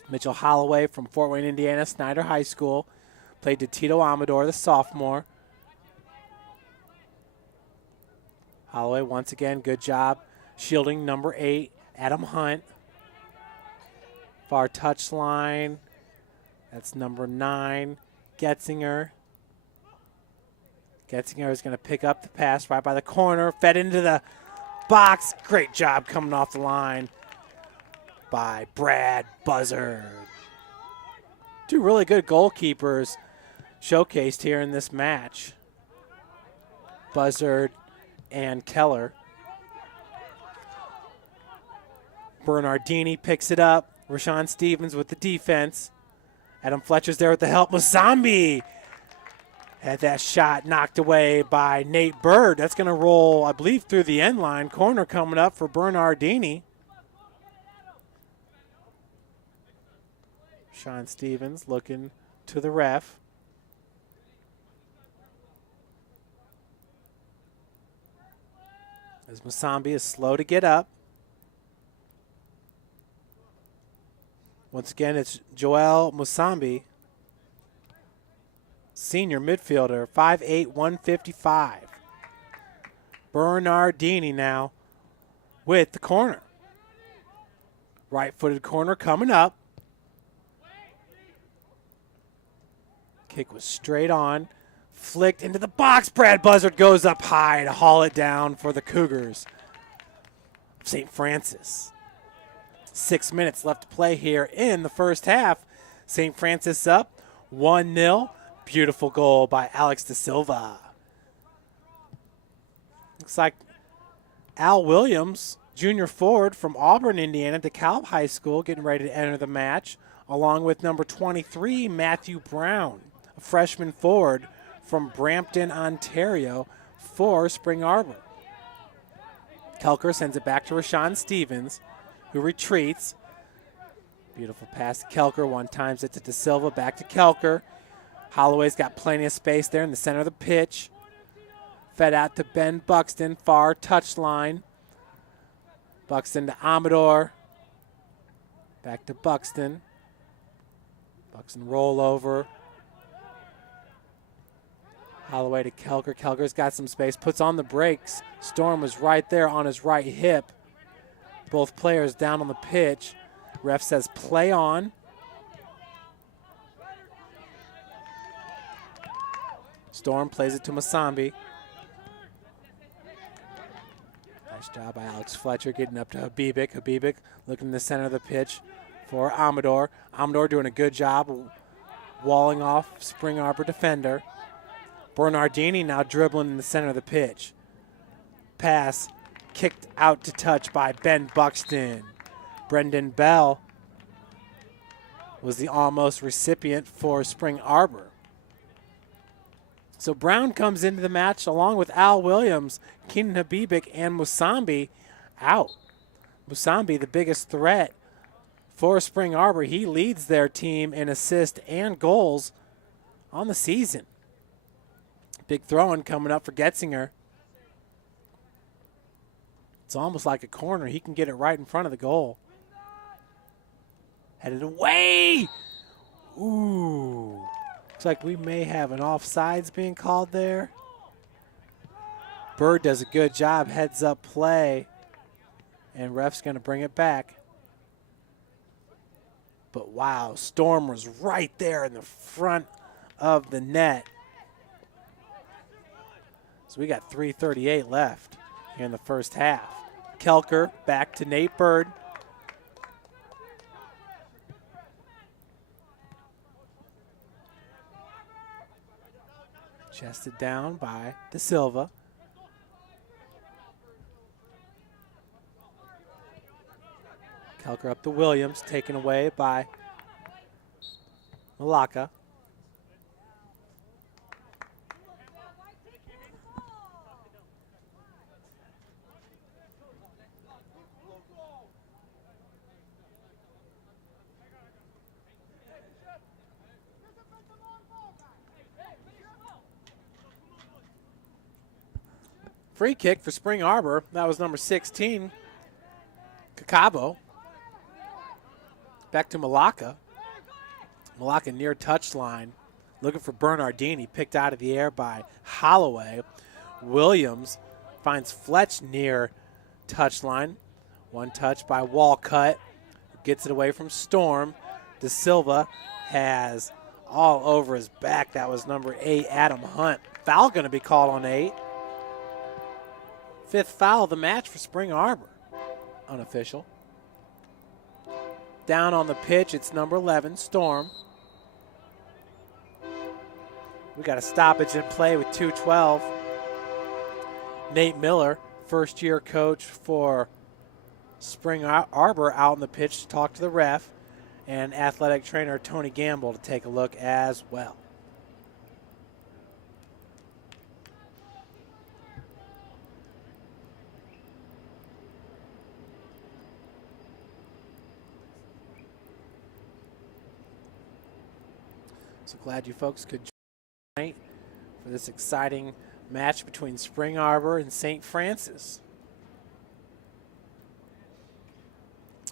Mitchell Holloway from Fort Wayne, Indiana, Snyder High School. Played to Tito Amador, the sophomore. Holloway, once again, good job shielding number 8, Adam Hunt. Far touchline, that's number 9, Getzinger. Getzinger is going to pick up the pass right by the corner, fed into the box. Great job coming off the line by Brad Buzzard. Two really good goalkeepers showcased here in this match. Buzzard and Keller. Bernardini picks it up. Rashawn Stevens with the defense. Adam Fletcher's there with the help. Musambi had that shot knocked away by Nate Bird. That's going to roll, I believe, through the end line. Corner coming up for Bernardini. Rashawn Stevens looking to the ref. As Musambi is slow to get up. Once again, it's Joel Musambi, senior midfielder, 5'8", 155. Bernardini now with the corner. Right-footed corner coming up. Kick was straight on. Flicked into the box. Brad Buzzard goes up high to haul it down for the Cougars. St. Francis. 6 minutes left to play here in the first half. St. Francis up 1-0. Beautiful goal by Alex De Silva. Looks like Al Williams, junior forward from Auburn, Indiana, DeKalb High School, getting ready to enter the match, along with number 23, Matthew Brown, a freshman forward from Brampton, Ontario, for Spring Arbor. Kelker sends it back to Rashawn Stevens, who retreats. Beautiful pass to Kelker. One times it to De Silva, back to Kelker. Holloway's got plenty of space there in the center of the pitch. Fed out to Ben Buxton, far touchline. Buxton to Amador. Back to Buxton. Buxton roll over. Holloway to Kelker. Kelker's got some space, puts on the brakes. Storm was right there on his right hip. Both players down on the pitch. Ref says play on. Storm plays it to Musambi. Nice job by Alex Fletcher getting up to Habibic. Habibic looking in the center of the pitch for Amador. Amador doing a good job walling off Spring Arbor defender. Bernardini now dribbling in the center of the pitch. Pass kicked out to touch by Ben Buxton. Brendan Bell was the almost recipient for Spring Arbor. So Brown comes into the match along with Al Williams, Keenan Habibic, and Musambi out. Musambi, the biggest threat for Spring Arbor. He leads their team in assists and goals on the season. Big throw-in coming up for Getzinger. It's almost like a corner. He can get it right in front of the goal. Headed away. Ooh. Looks like we may have an offsides being called there. Bird does a good job, heads up play, and ref's going to bring it back. But wow, Storm was right there in the front of the net. So we got 3:38 left here in the first half. Kelker back to Nate Bird. Chested down by De Silva. Kelker up to Williams, taken away by Malaka. Free kick for Spring Arbor. That was number 16, Kakabo. Back to Malaka. Malaka near touchline. Looking for Bernardini. Picked out of the air by Holloway. Williams finds Fletch near touchline. One touch by Walcott. Gets it away from Storm. De Silva has all over his back. That was number 8, Adam Hunt. Foul going to be called on 8. 5th foul of the match for Spring Arbor. Unofficial. Down on the pitch, it's number 11, Storm. We got a stoppage in play with 2:12. Nate Miller, first-year coach for Spring Arbor, out on the pitch to talk to the ref, and athletic trainer Tony Gamble to take a look as well. So glad you folks could join tonight for this exciting match between Spring Arbor and St. Francis.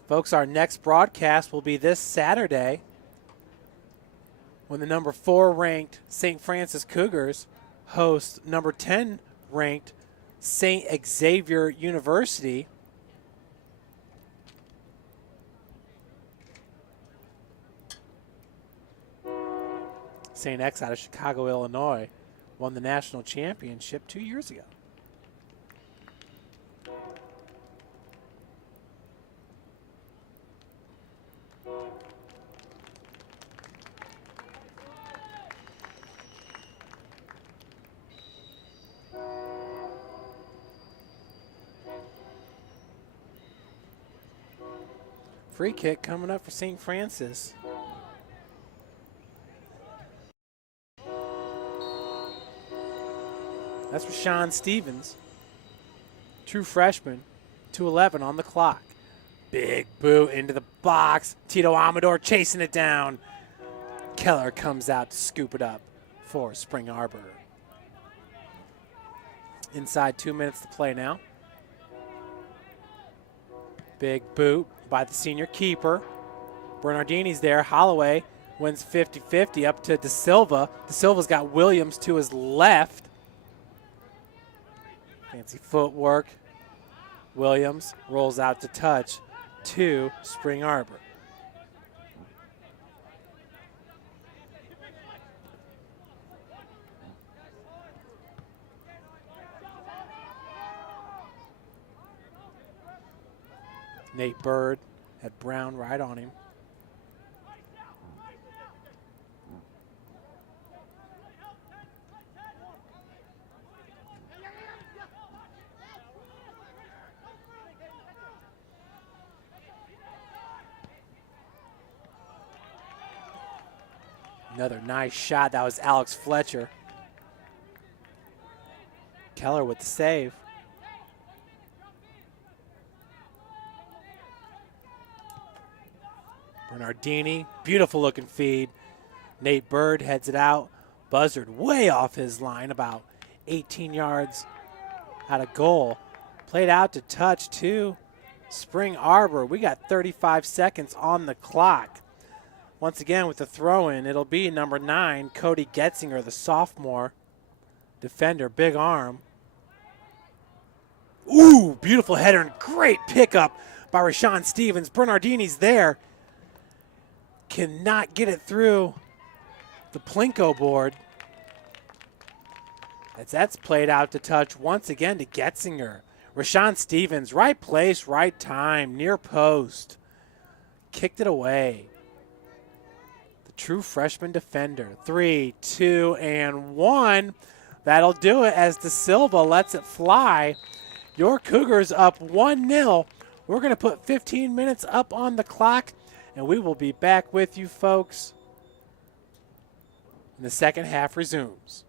Folks, our next broadcast will be this Saturday when the number 4 ranked St. Francis Cougars host number 10 ranked St. Xavier University. St. X out of Chicago, Illinois, won the national championship 2 years ago. Free kick coming up for St. Francis. That's Rashawn Stevens, true freshman, 2:11 on the clock. Big boot into the box. Tito Amador chasing it down. Keller comes out to scoop it up for Spring Arbor. Inside 2 minutes to play now. Big boot by the senior keeper. Bernardini's there. Holloway wins 50-50 up to De Silva. De Silva's got Williams to his left. Fancy footwork. Williams rolls out to touch to Spring Arbor. Nate Bird had Brown right on him. Another nice shot. That was Alex Fletcher. Keller with the save. Bernardini, beautiful looking feed. Nate Bird heads it out. Buzzard way off his line, about 18 yards out of goal. Played out to touch to Spring Arbor. We got 35 seconds on the clock. Once again with the throw-in, it'll be number 9, Cody Getzinger, the sophomore defender, big arm. Ooh, beautiful header and great pickup by Rashawn Stevens. Bernardini's there. Cannot get it through the Plinko board. As that's played out to touch once again to Getzinger. Rashawn Stevens, right place, right time, near post. Kicked it away. True freshman defender. 3, 2, and 1. That'll do it as De Silva lets it fly. Your Cougars up 1-0. We're going to put 15 minutes up on the clock, and we will be back with you folks when the second half resumes.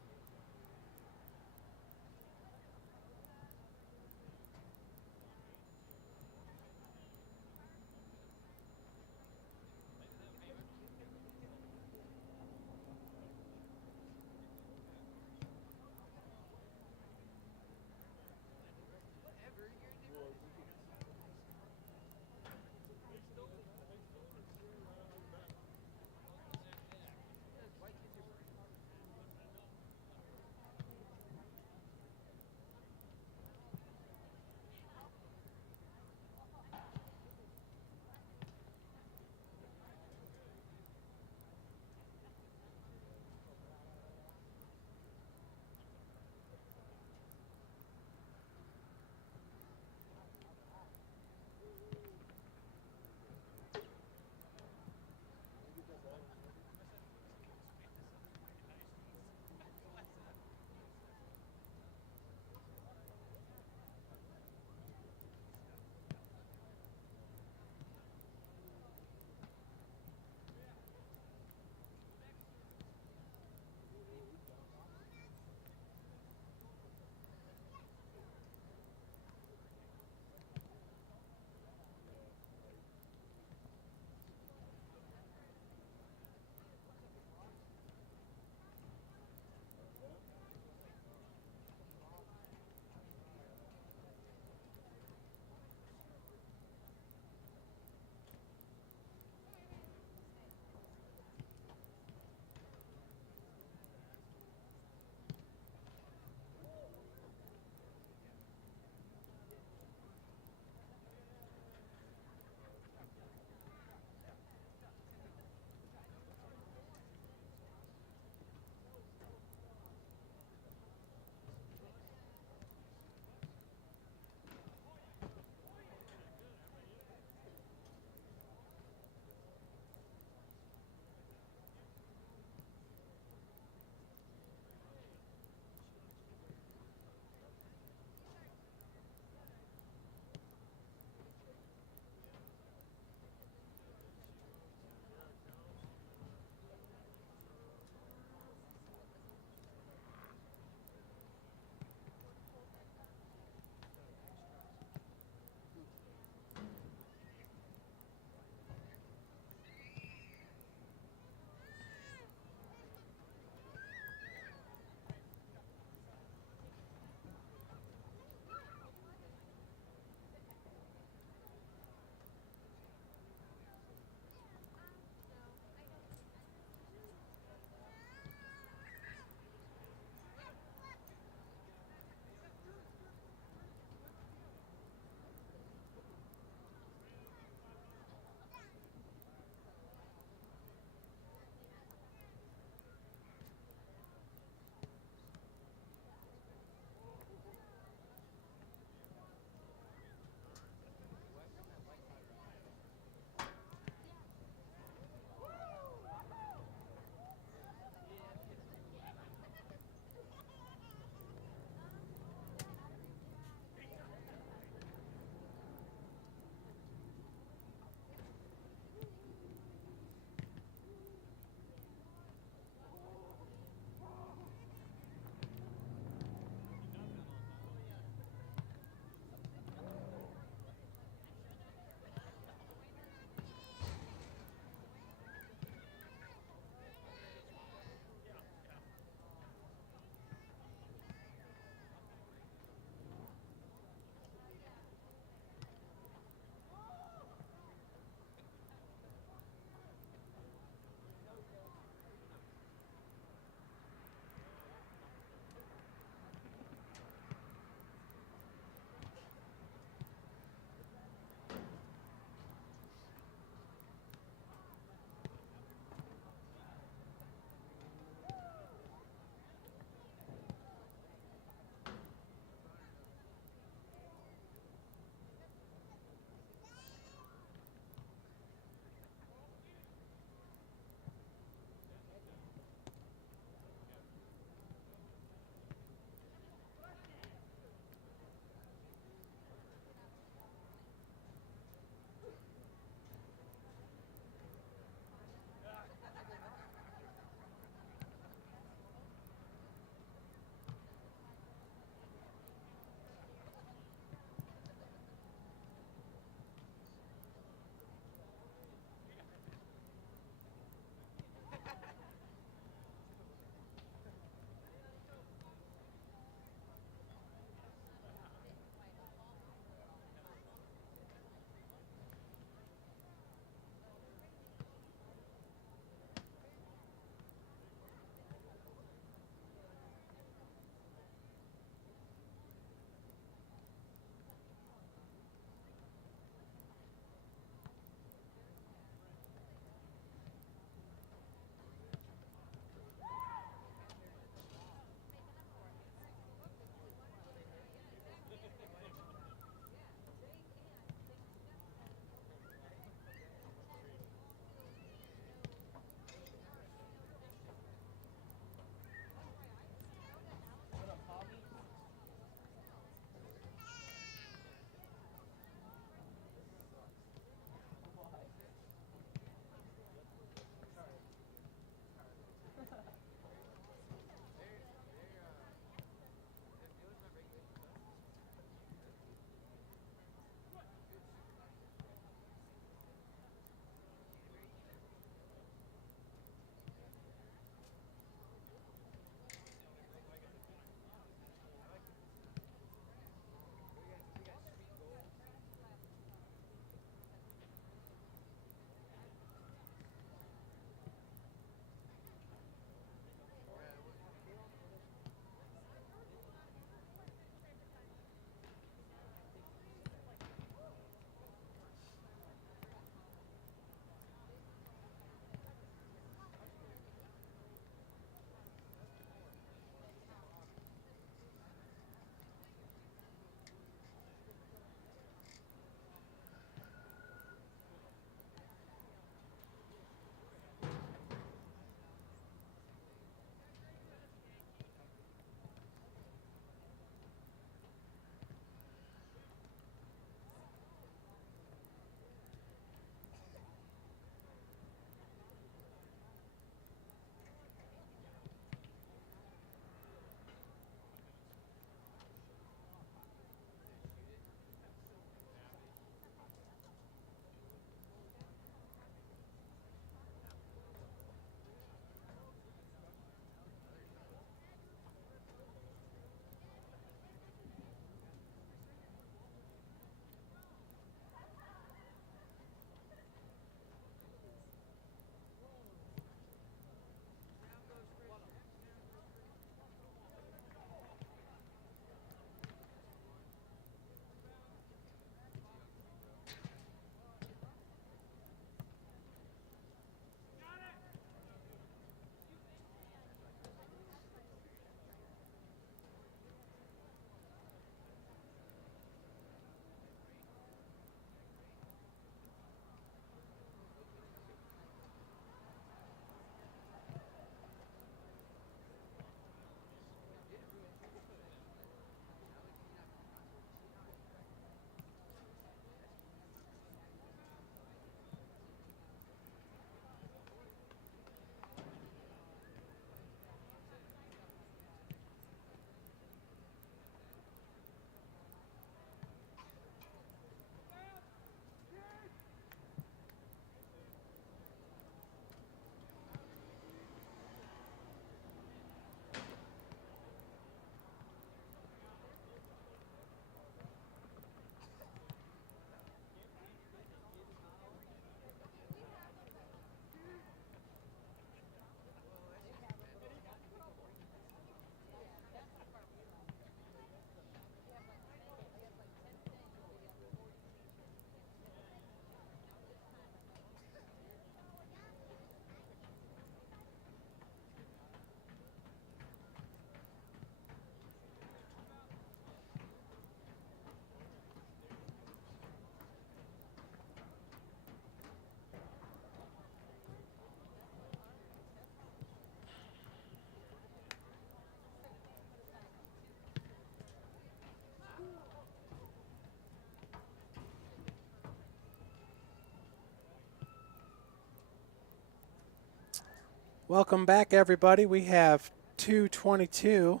Welcome back, everybody. We have 2:22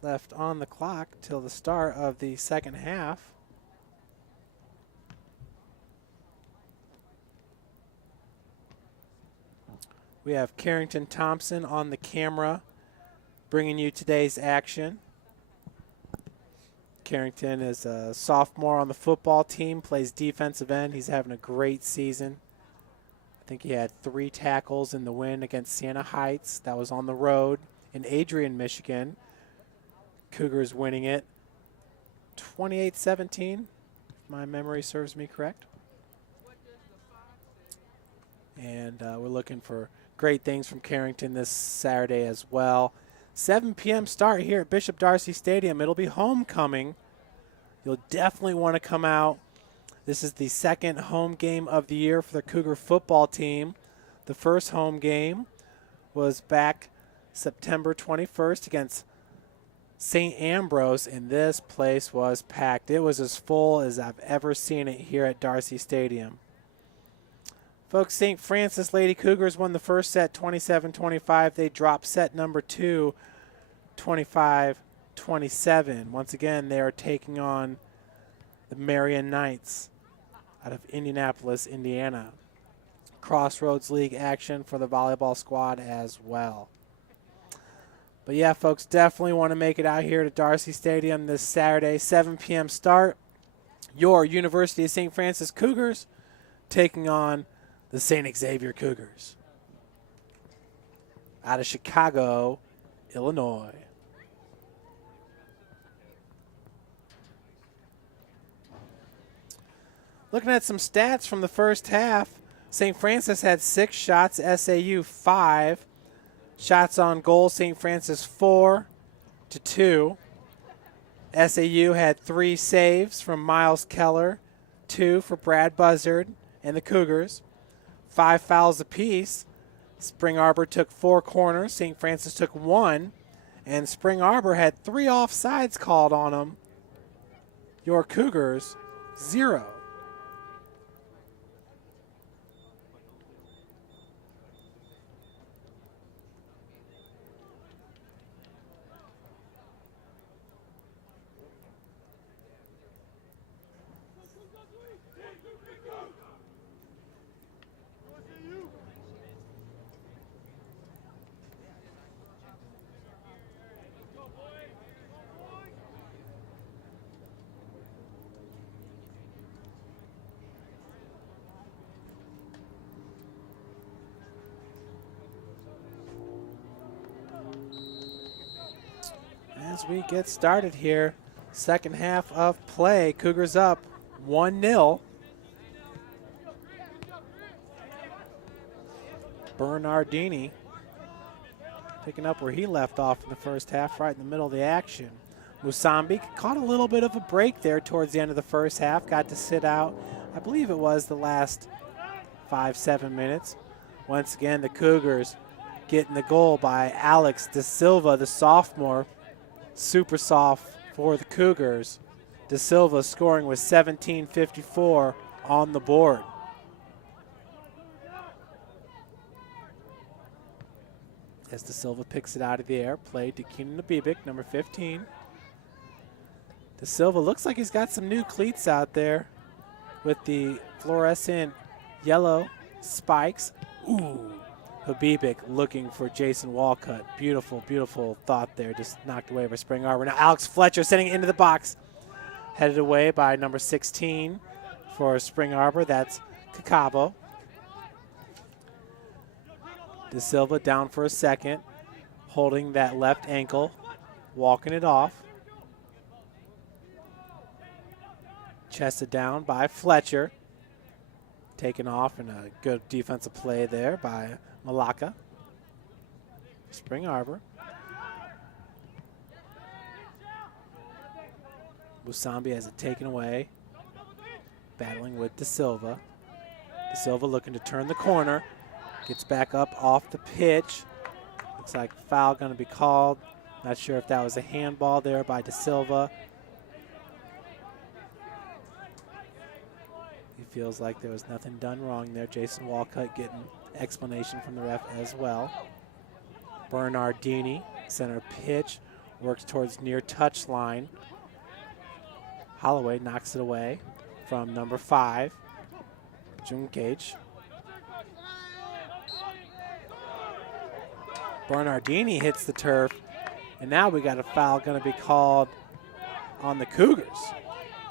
left on the clock till the start of the second half. We have Carrington Thompson on the camera bringing you today's action. Carrington is a sophomore on the football team, plays defensive end. He's having a great season. I think he had 3 tackles in the win against Siena Heights. That was on the road in Adrian, Michigan. Cougars winning it 28-17, if my memory serves me correct. And we're looking for great things from Carrington this Saturday as well. 7 p.m. start here at Bishop Darcy Stadium. It'll be homecoming. You'll definitely want to come out. This is the second home game of the year for the Cougar football team. The first home game was back September 21st against St. Ambrose, and this place was packed. It was as full as I've ever seen it here at Darcy Stadium. Folks, St. Francis Lady Cougars won the first set 27-25. They dropped set number 2 25-27. Once again, they are taking on the Marion Knights out of Indianapolis, Indiana. Crossroads League action for the volleyball squad as well. But yeah, folks, definitely want to make it out here to Darcy Stadium this Saturday, 7 p.m. start. Your University of St. Francis Cougars taking on the St. Xavier Cougars out of Chicago, Illinois. Looking at some stats from the first half, St. Francis had 6 shots, SAU 5. Shots on goal, St. Francis 4-2. SAU had 3 saves from Miles Keller, 2 for Brad Buzzard and the Cougars. 5 fouls apiece. Spring Arbor took 4 corners. St. Francis took 1. And Spring Arbor had 3 offsides called on them. Your Cougars, 0. As we get started here, second half of play, Cougars up 1-0. Bernardini picking up where he left off in the first half, right in the middle of the action. Musambi caught a little bit of a break there towards the end of the first half, got to sit out, I believe it was the last 5-7 minutes. Once again, the Cougars getting the goal by Alex De Silva, the sophomore. Super soft for the Cougars. De Silva scoring with 17:54 on the board. As De Silva picks it out of the air, play to Keenan Nabibic, number 15. De Silva looks like he's got some new cleats out there with the fluorescent yellow spikes. Ooh. Habibic looking for Jason Walcott. Beautiful, beautiful thought there. Just knocked away by Spring Arbor. Now Alex Fletcher sending it into the box. Headed away by number 16 for Spring Arbor. That's Kakabo. De Silva down for a second. Holding that left ankle. Walking it off. Chested down by Fletcher. Taken off, and a good defensive play there by Malaka. Spring Arbor. Musambi has it taken away. Battling with De Silva. De Silva looking to turn the corner. Gets back up off the pitch. Looks like foul going to be called. Not sure if that was a handball there by De Silva. He feels like there was nothing done wrong there. Jason Walcott getting explanation from the ref as well. Bernardini, center pitch, works towards near touch line. Holloway knocks it away from number 5, Junkage. Bernardini hits the turf, and now we got a foul going to be called on the Cougars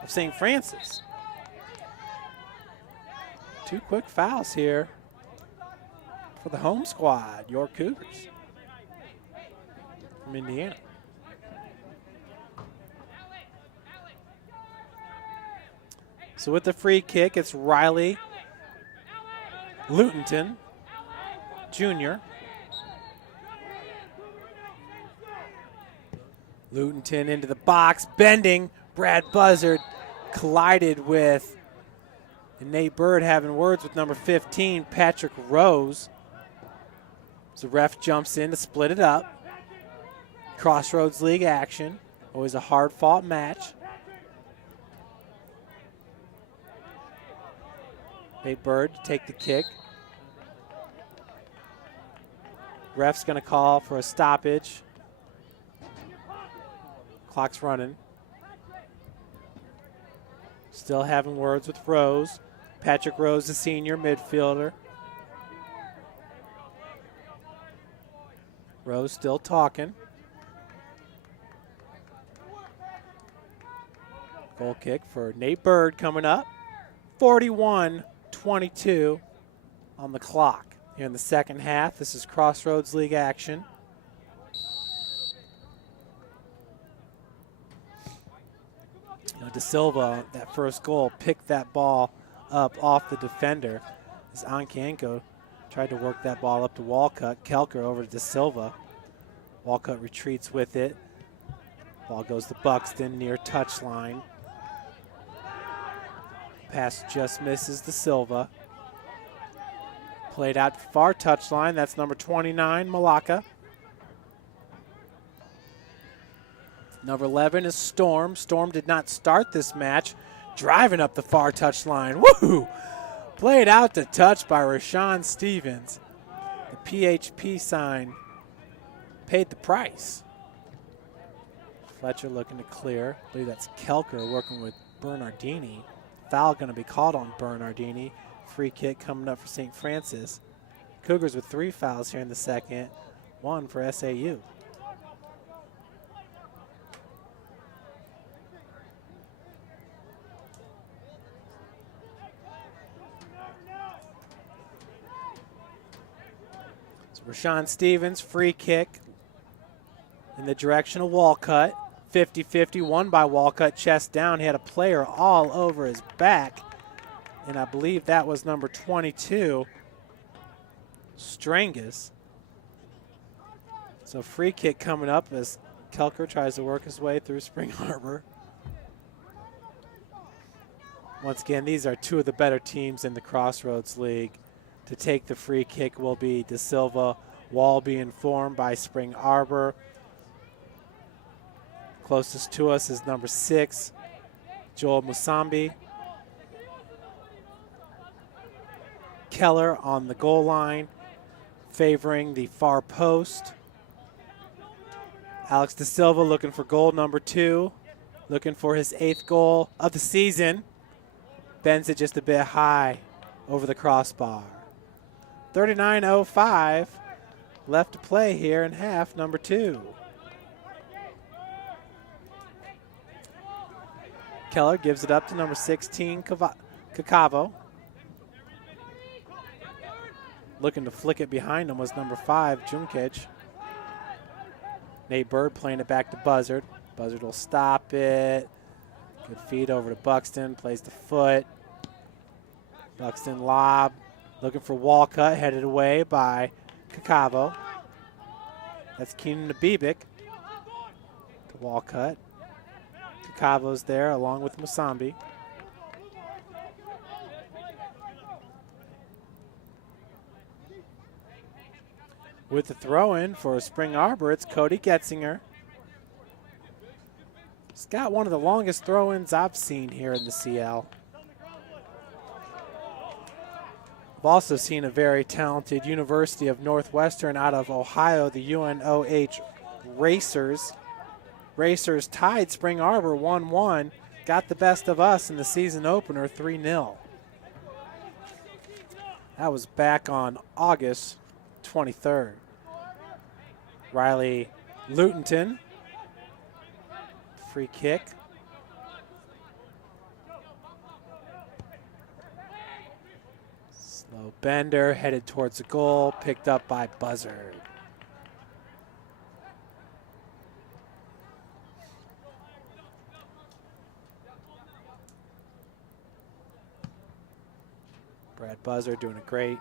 of St. Francis. 2 quick fouls here for the home squad, your Cougars from Indiana. So with the free kick, it's Riley Lutenton Jr. Lutenton into the box, bending. Brad Buzzard collided with Nate Bird, having words with number 15, Patrick Rose. So ref jumps in to split it up. Crossroads League action. Always a hard-fought match. Nate Bird to take the kick. Ref's going to call for a stoppage. Clock's running. Still having words with Rose. Patrick Rose, the senior midfielder. Rose still talking. Goal kick for Nate Bird coming up. 41-22 on the clock here in the second half. This is Crossroads League action. De Silva, that first goal, picked that ball up off the defender as Ankienko tried to work that ball up to Walcott. Kelker over to De Silva. Walcott retreats with it. Ball goes to Buxton near touchline. Pass just misses De Silva. Played out far touchline. That's number 29, Malaka. Number 11 is Storm. Storm did not start this match. Driving up the far touchline. Woohoo! Played out to touch by Rashawn Stevens. The PHP sign paid the price. Fletcher looking to clear. I believe that's Kelker working with Bernardini. Foul going to be called on Bernardini. Free kick coming up for St. Francis. Cougars with 3 fouls here in the second. 1 for SAU. Rashawn Stevens, free kick in the direction of Walcott. 50-50, won by Walcott, chest down. He had a player all over his back, and I believe that was number 22, Strangus. So free kick coming up as Kelker tries to work his way through Spring Harbor. Once again, these are 2 of the better teams in the Crossroads League. To take the free kick will be De Silva. Wall being formed by Spring Arbor. Closest to us is number 6, Joel Musambi. Keller on the goal line, favoring the far post. Alex De Silva looking for goal number 2, looking for his 8th goal of the season. Bends it just a bit high over the crossbar. 39:05 left to play here in half number 2. Keller gives it up to number 16, Kakavo. Looking to flick it behind him was number 5, Junkic. Nate Bird playing it back to Buzzard. Buzzard will stop it. Good feed over to Buxton, plays the foot. Buxton lob. Looking for Walcott, headed away by Kakavo. That's Keenan Nabibic to Walcott. Kakavo's there along with Musambi. With the throw-in for Spring Arbor, it's Cody Getzinger. He's got one of the longest throw-ins I've seen here in the CL. I've also seen a very talented University of Northwestern out of Ohio, the UNOH Racers. Racers tied Spring Arbor 1-1, got the best of us in the season opener 3-0. That was back on August 23rd. Riley Lutenton, free kick. Slow bender, headed towards the goal, picked up by Buzzard. Brad Buzzard doing a great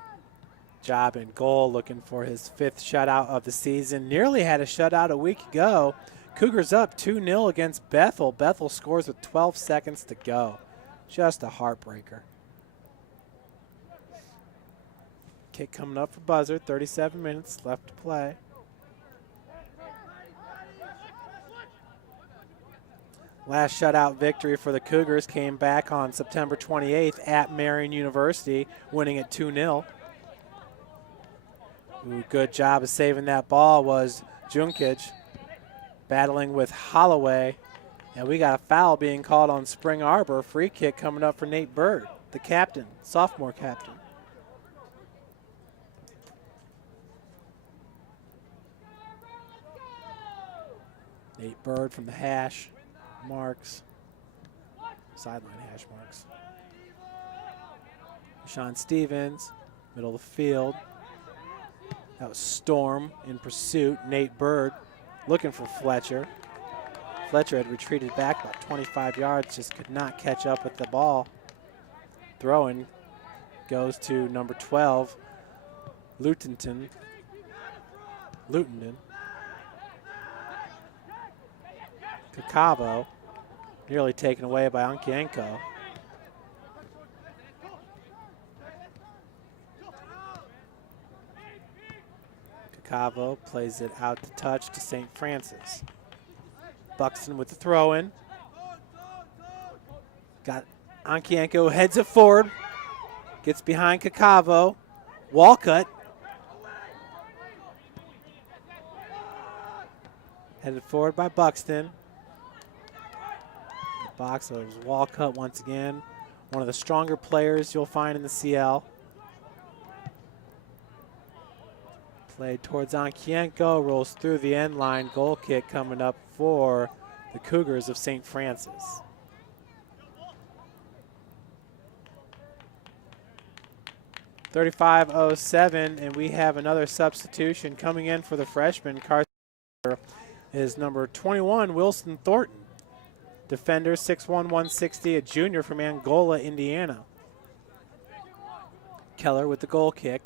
job in goal, looking for his 5th shutout of the season. Nearly had a shutout a week ago. Cougars up 2-0 against Bethel. Bethel scores with 12 seconds to go. Just a heartbreaker. Kick coming up for Buzzard, 37 minutes left to play. Last shutout victory for the Cougars came back on September 28th at Marian University, winning at 2-0. Good job of saving that ball was Junkic, battling with Holloway. And we got a foul being called on Spring Arbor. Free kick coming up for Nate Bird, the captain, sophomore captain. Nate Bird from the hash marks, sideline hash marks. Sean Stevens, middle of the field. That was Storm in pursuit. Nate Bird looking for Fletcher. Fletcher had retreated back about 25 yards, just could not catch up with the ball. Throw-in goes to number 12, Lutenton. Kakavo, nearly taken away by Ankienko. Kakavo plays it out to touch to St. Francis. Buxton with the throw-in. Got Ankienko, heads it forward. Gets behind Kakavo. Walcott. Headed forward by Buxton. The box, so there's Walcott once again. One of the stronger players you'll find in the CL. Played towards Ankienko, rolls through the end line. Goal kick coming up for the Cougars of St. Francis. .35:07, and we have another substitution coming in for the freshman. Carson is number 21, Wilson Thornton. Defender, 6'1", 160, a junior from Angola, Indiana. Keller with the goal kick.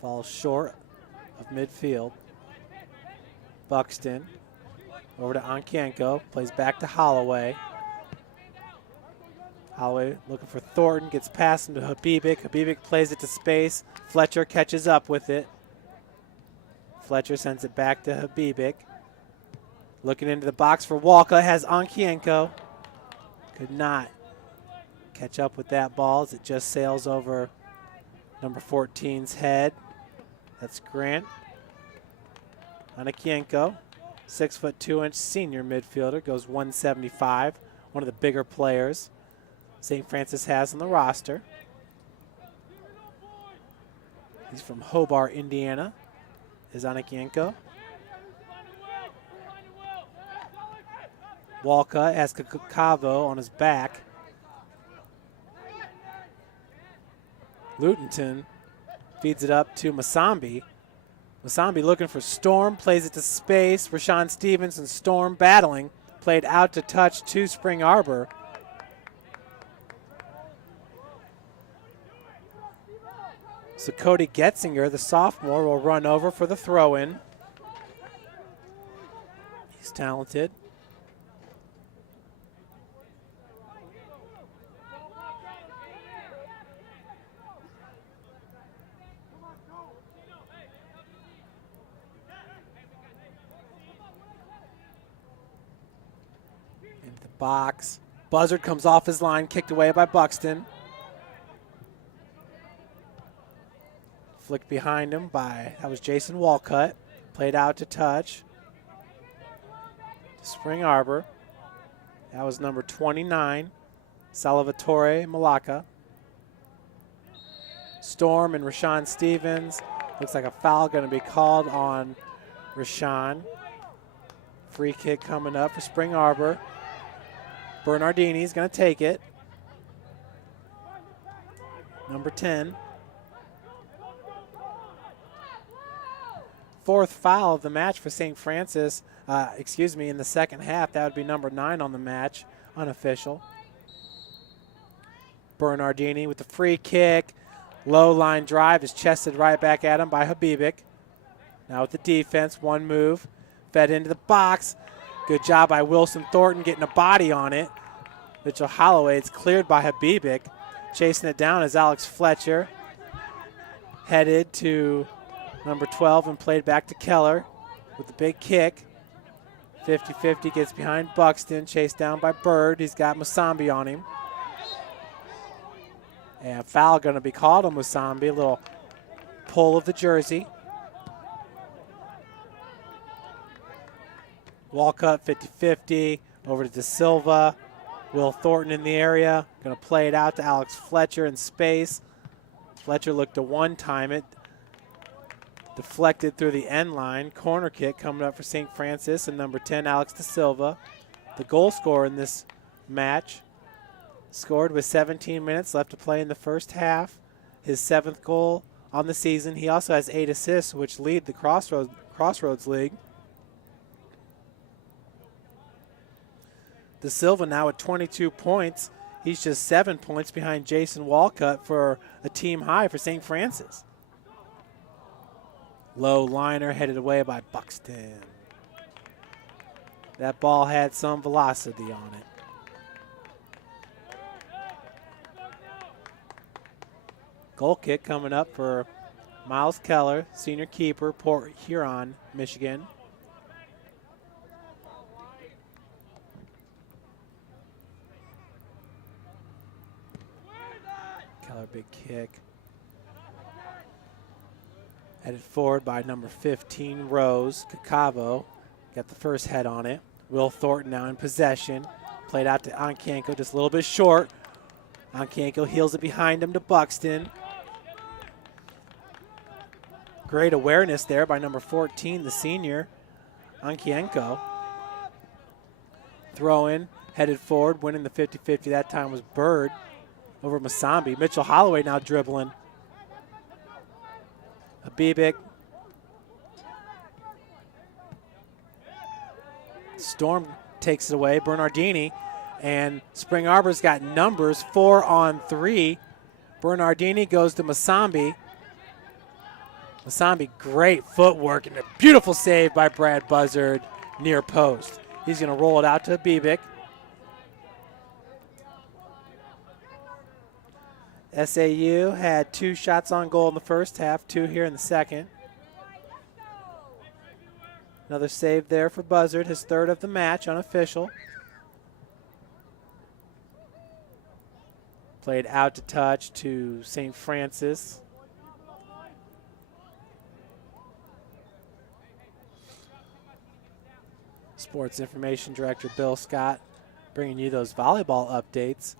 Falls short of midfield. Buxton over to Ankienko, plays back to Holloway. Holloway looking for Thornton, gets past him to Habibic. Habibic plays it to space. Fletcher catches up with it. Fletcher sends it back to Habibic. Looking into the box for Walker, has Ankienko. Could not catch up with that ball as it just sails over number 14's head. That's Grant. Ankienko, 6'2" senior midfielder, goes 175. One of the bigger players St. Francis has on the roster. He's from Hobart, Indiana, is Ankienko. Walcott has Kakavo on his back. Lutenton feeds it up to Masambi. Masambi looking for Storm, plays it to space. Rashawn Stevens and Storm battling. Played out to touch to Spring Arbor. So Cody Getzinger, the sophomore, will run over for the throw-in. He's talented. Into the box. Buzzard comes off his line, kicked away by Buxton. Flicked behind him that was Jason Walcott. Played out to touch. Spring Arbor. That was number 29, Salvatore Malacca. Storm and Rashawn Stevens. Looks like a foul going to be called on Rashawn. Free kick coming up for Spring Arbor. Bernardini's going to take it. Number 10. Fourth foul of the match for St. Francis. In the second half. That would be number 9 on the match, unofficial. Bernardini with the free kick. Low line drive is chested right back at him by Habibik. Now with the defense, one move. Fed into the box. Good job by Wilson Thornton getting a body on it. Mitchell Holloway, it's cleared by Habibik. Chasing it down is Alex Fletcher. Headed to number 12 and played back to Keller with the big kick. 50-50 gets behind Buxton, chased down by Bird. He's got Musambi on him. And foul going to be called on Musambi, a little pull of the jersey. Walcott 50-50 over to De Silva. Will Thornton in the area, going to play it out to Alex Fletcher in space. Fletcher looked to one-time it. Deflected through the end line. Corner kick coming up for St. Francis and number 10, Alex De Silva. The goal scorer in this match. Scored with 17 minutes left to play in the first half. His 7th goal on the season. He also has 8 assists, which lead the Crossroads League. De Silva now at 22 points. He's just 7 points behind Jason Walcott for a team high for St. Francis. Low liner headed away by Buxton. That ball had some velocity on it. Goal kick coming up for Miles Keller, senior keeper, Port Huron, Michigan. Keller, big kick. Headed forward by number 15, Rose Kakavo. Got the first head on it. Will Thornton now in possession. Played out to Onkienko, just a little bit short. Onkienko heels it behind him to Buxton. Great awareness there by number 14, the senior, Onkienko. Throw in, headed forward, winning the 50-50. That time was Bird over Musambi. Mitchell Holloway now dribbling. Habibik. Storm takes it away. Bernardini. And Spring Arbor's got numbers, 4-on-3. Bernardini goes to Musambi. Musambi, great footwork and a beautiful save by Brad Buzzard near post. He's going to roll it out to Habibik. SAU had 2 shots on goal in the first half, 2 here in the second. Another save there for Buzzard, his 3rd of the match, unofficial. Played out to touch to St. Francis. Sports Information Director Bill Scott bringing you those volleyball updates.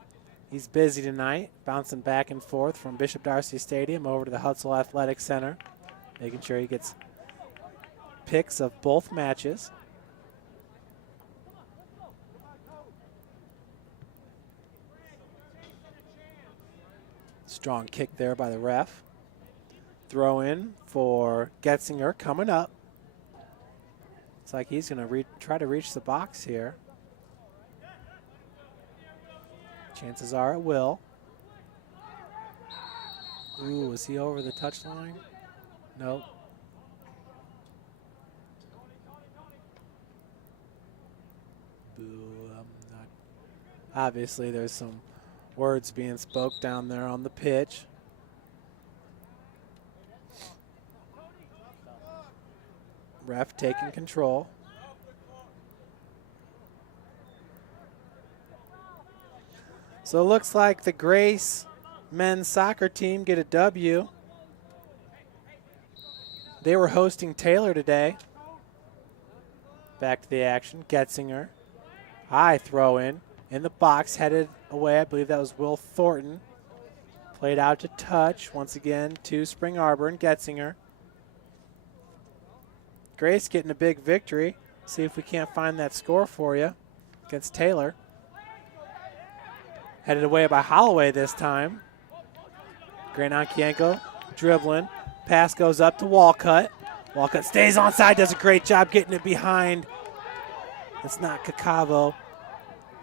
He's busy tonight, bouncing back and forth from Bishop Darcy Stadium over to the Hutzel Athletic Center, making sure he gets pics of both matches. Strong kick there by the ref. Throw in for Getzinger coming up. It's like he's going to try to reach the box here. Chances are it will. Ooh, is he over the touchline? Nope. Boo, I'm not. Obviously, there's some words being spoke down there on the pitch. Ref taking control. So it looks like the Grace men's soccer team get a W. They were hosting Taylor today. Back to the action. Getzinger. High throw in the box, headed away. I believe that was Will Thornton. Played out to touch once again to Spring Arbor and Getzinger. Grace getting a big victory. See if we can't find that score for you against Taylor. Headed away by Holloway this time. Grant Onkienko dribbling. Pass goes up to Walcott. Walcott stays onside, does a great job getting it behind. It's not Kakavo.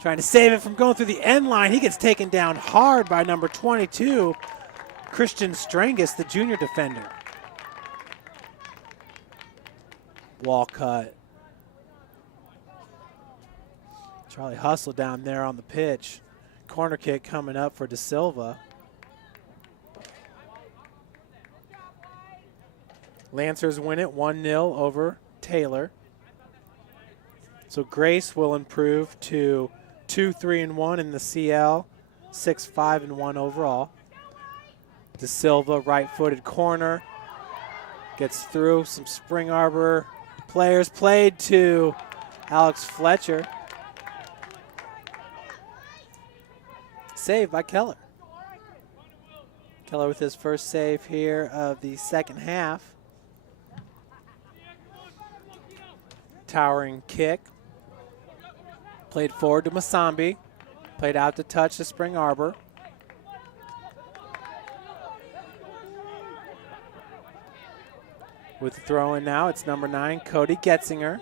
Trying to save it from going through the end line. He gets taken down hard by number 22, Christian Strangus, the junior defender. Walcott. Charlie Hustle down there on the pitch. Corner kick coming up for De Silva. Lancers win it 1-0 over Taylor. So Grace will improve to 2-3-1 in the CL, 6-5-1 overall. De Silva, right-footed corner, gets through some Spring Arbor players. Played to Alex Fletcher. Save by Keller. Keller with his first save here of the second half. Towering kick. Played forward to Masambi. Played out to touch to Spring Arbor. With the throw in now, it's number 9, Cody Getzinger.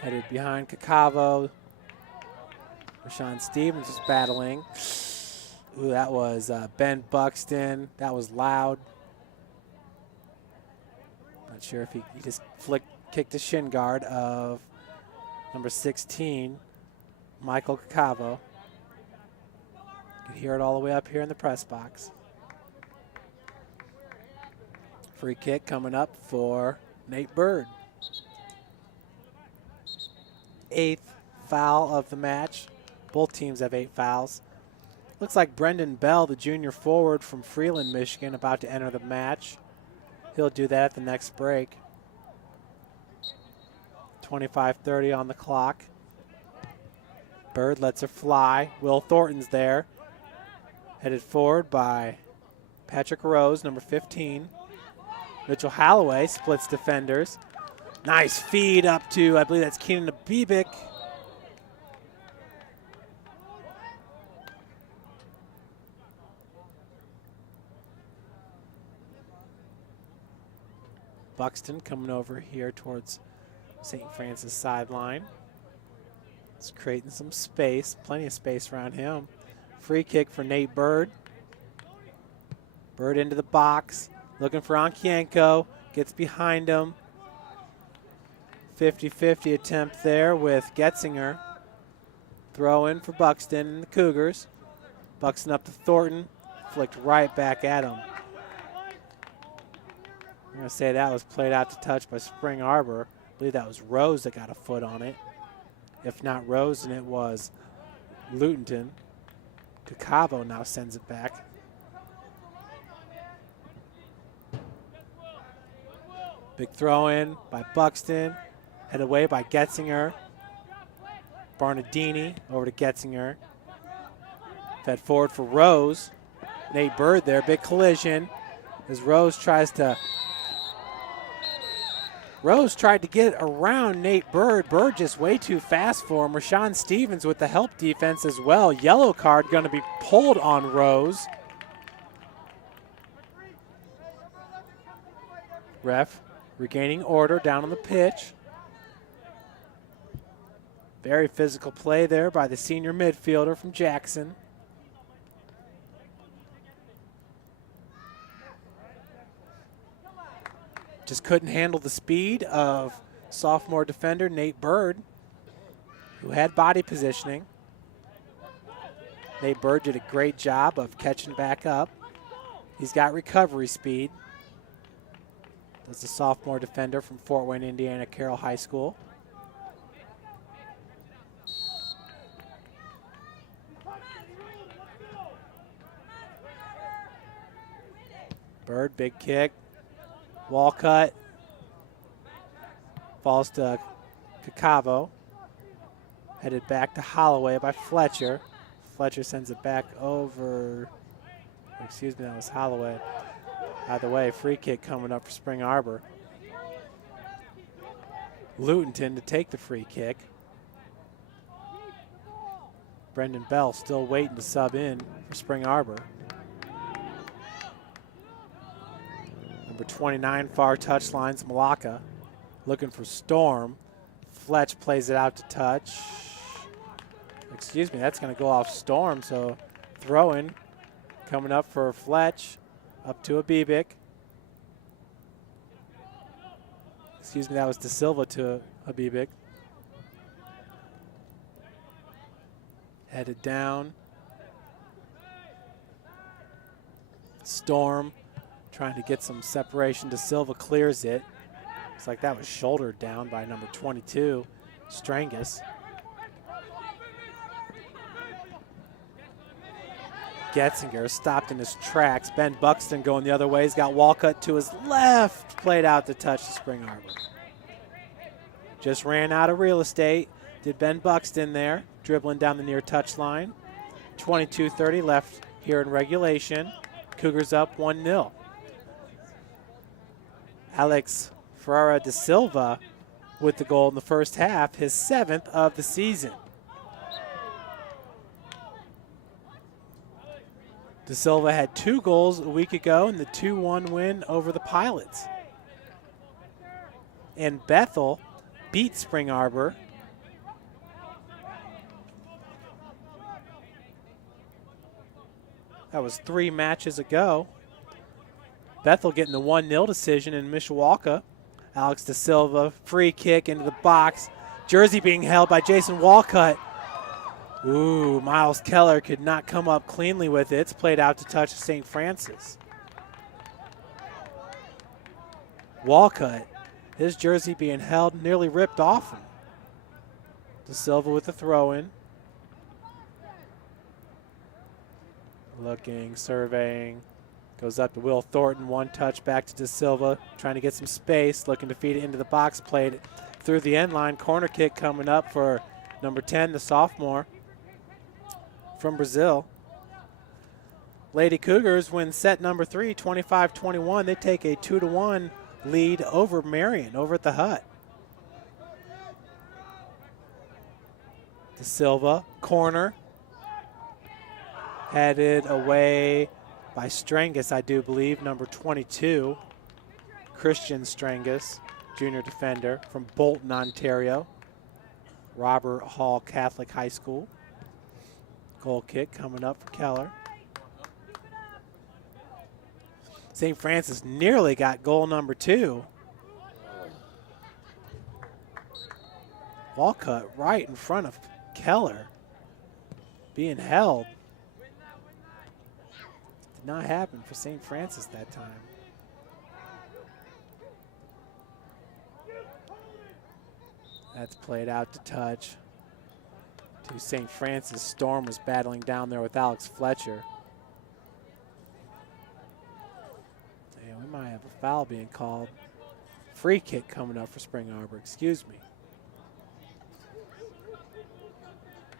Headed behind Kakavo. Rashawn Stevens is battling. Ooh, that was Ben Buxton. That was loud. Not sure if he just kicked the shin guard of number 16, Michael Kakavo. You can hear it all the way up here in the press box. Free kick coming up for Nate Bird. 8th foul of the match. Both teams have 8 fouls. Looks like Brendan Bell, the junior forward from Freeland, Michigan, about to enter the match. He'll do that at the next break. 25:30 on the clock. Bird lets her fly. Will Thornton's there. Headed forward by Patrick Rose, number 15. Mitchell Holloway splits defenders. Nice feed up to, I believe that's Keenan Abibic. Buxton coming over here towards St. Francis sideline. It's creating some space, plenty of space around him. Free kick for Nate Bird. Bird into the box, looking for Onkienko, gets behind him. 50-50 attempt there with Getzinger. Throw in for Buxton and the Cougars. Buxton up to Thornton, flicked right back at him. I'm going to say that was played out to touch by Spring Arbor. I believe that was Rose that got a foot on it. If not Rose, then it was Lutenton. Kakavo now sends it back. Big throw in by Buxton. Head away by Getzinger. Barnadini over to Getzinger. Fed forward for Rose. Nate Bird there, big collision. As Rose tried to get around Nate Bird. Bird just way too fast for him. Rashawn Stevens with the help defense as well. Yellow card going to be pulled on Rose. Ref regaining order down on the pitch. Very physical play there by the senior midfielder from Jackson. Just couldn't handle the speed of sophomore defender Nate Bird, who had body positioning. Nate Bird did a great job of catching back up. He's got recovery speed. That's a sophomore defender from Fort Wayne, Indiana, Carroll High School. Bird, big kick. Walcott. Falls to Cacavo. Headed back to Holloway by Fletcher. Fletcher sends it back over. Excuse me, that was Holloway. Either way, free kick coming up for Spring Arbor. Lutenton to take the free kick. Brendan Bell still waiting to sub in for Spring Arbor. Number 29, far touchlines, Malacca. Looking for Storm. Fletch plays it out to touch. Excuse me, that's going to go off Storm, so throw-in coming up for Fletch. Up to Abibic. Excuse me, that was De Silva to Abibic. Headed down. Storm trying to get some separation. De Silva clears it. Looks like that was shouldered down by number 22, Strangus. Getzinger stopped in his tracks. Ben Buxton going the other way. He's got Walcott to his left. Played out to touch the Spring Arbor. Just ran out of real estate. Did Ben Buxton there. Dribbling down the near touchline. 22:30 left here in regulation. Cougars up 1-0. Alex Ferreira de Silva with the goal in the first half, his 7th of the season. De Silva had 2 goals a week ago in the 2-1 win over the Pilots. And Bethel beat Spring Arbor. That was 3 matches ago. Bethel getting the 1-0 decision in Mishawaka. Alex De Silva, free kick into the box. Jersey being held by Jason Walcott. Ooh, Miles Keller could not come up cleanly with it. It's played out to touch St. Francis. Walcott, his jersey being held, nearly ripped off him. De Silva with the throw-in. Looking, surveying. Goes up to Will Thornton, 1 touch back to De Silva, trying to get some space, looking to feed it into the box, played it through the end line. Corner kick coming up for number 10, the sophomore from Brazil. Lady Cougars win set number 3, 25-21. They take a 2-1 lead over Marion, over at the Hut. De Silva, corner. Headed away by Strangus, I do believe, number 22. Christian Strangus, junior defender from Bolton, Ontario. Robert Hall Catholic High School. Goal kick coming up for Keller. St. Francis nearly got goal number 2. Walcott right in front of Keller. Being held. Did not happen for St. Francis that time. That's played out to touch to St. Francis. Storm was battling down there with Alex Fletcher. Yeah, we might have a foul being called. Free kick coming up for Spring Arbor, excuse me.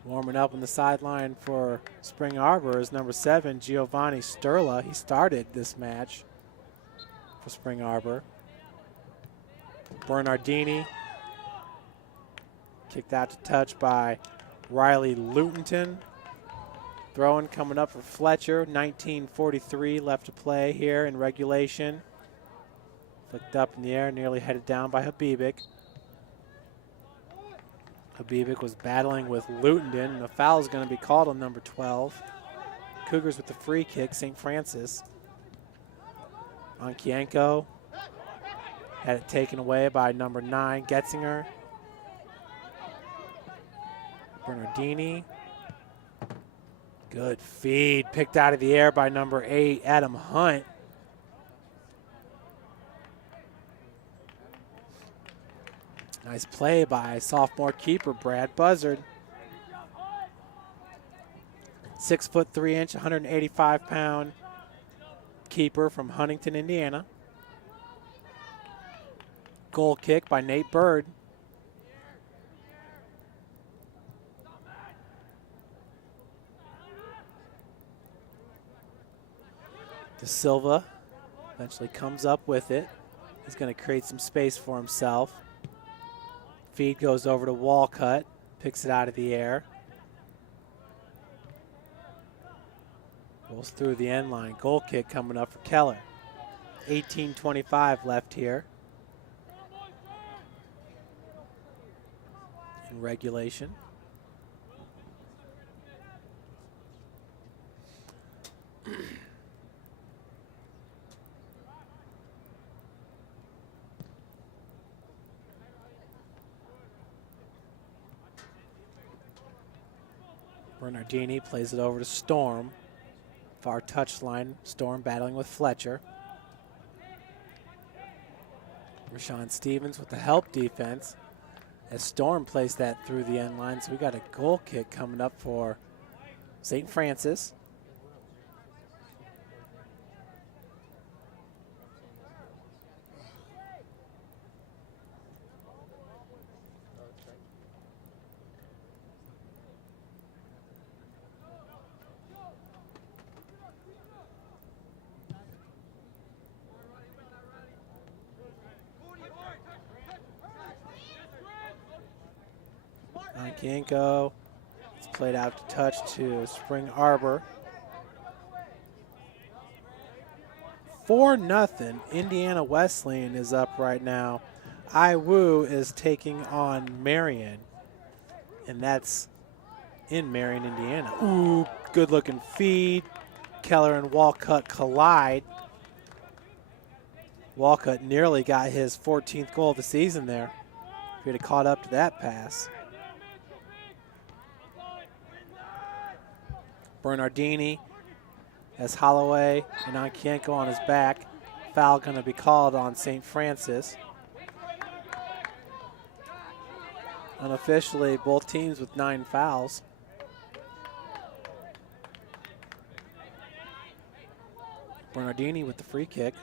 Warming up on the sideline for Spring Arbor is number 7, Giovanni Sturla. He started this match for Spring Arbor. Bernardini. Kicked out to touch by Riley Lutenton. Throwing coming up for Fletcher. 19:43 left to play here in regulation. Flicked up in the air, nearly headed down by Habibic. Habibic was battling with Lutenton, and a foul is going to be called on number 12. Cougars with the free kick, St. Francis. Ankienko had it taken away by number 9, Getzinger. Bernardini. Good feed, picked out of the air by number 8, Adam Hunt. Nice play by sophomore keeper Brad Buzzard. 6'3", 185-pound keeper from Huntington, Indiana. Goal kick by Nate Bird. De Silva eventually comes up with it. He's going to create some space for himself. Feed goes over to Walcott, picks it out of the air. Goes through the end line. Goal kick coming up for Keller. 18:25 left here in regulation. Bernardini plays it over to Storm. Far touchline, Storm battling with Fletcher. Rashawn Stevens with the help defense as Storm plays that through the end line. So we got a goal kick coming up for St. Francis. Yanko. It's played out to touch to Spring Arbor. 4-0. Indiana Wesleyan is up right now. IWU is taking on Marion, and that's in Marion, Indiana. Ooh, good looking feed. Keller and Walcott collide. Walcott nearly got his 14th goal of the season there. If he'd have caught up to that pass. Bernardini has Holloway and Ankienko on his back. Foul going to be called on St. Francis. Unofficially, both teams with 9 fouls. Bernardini with the free kick.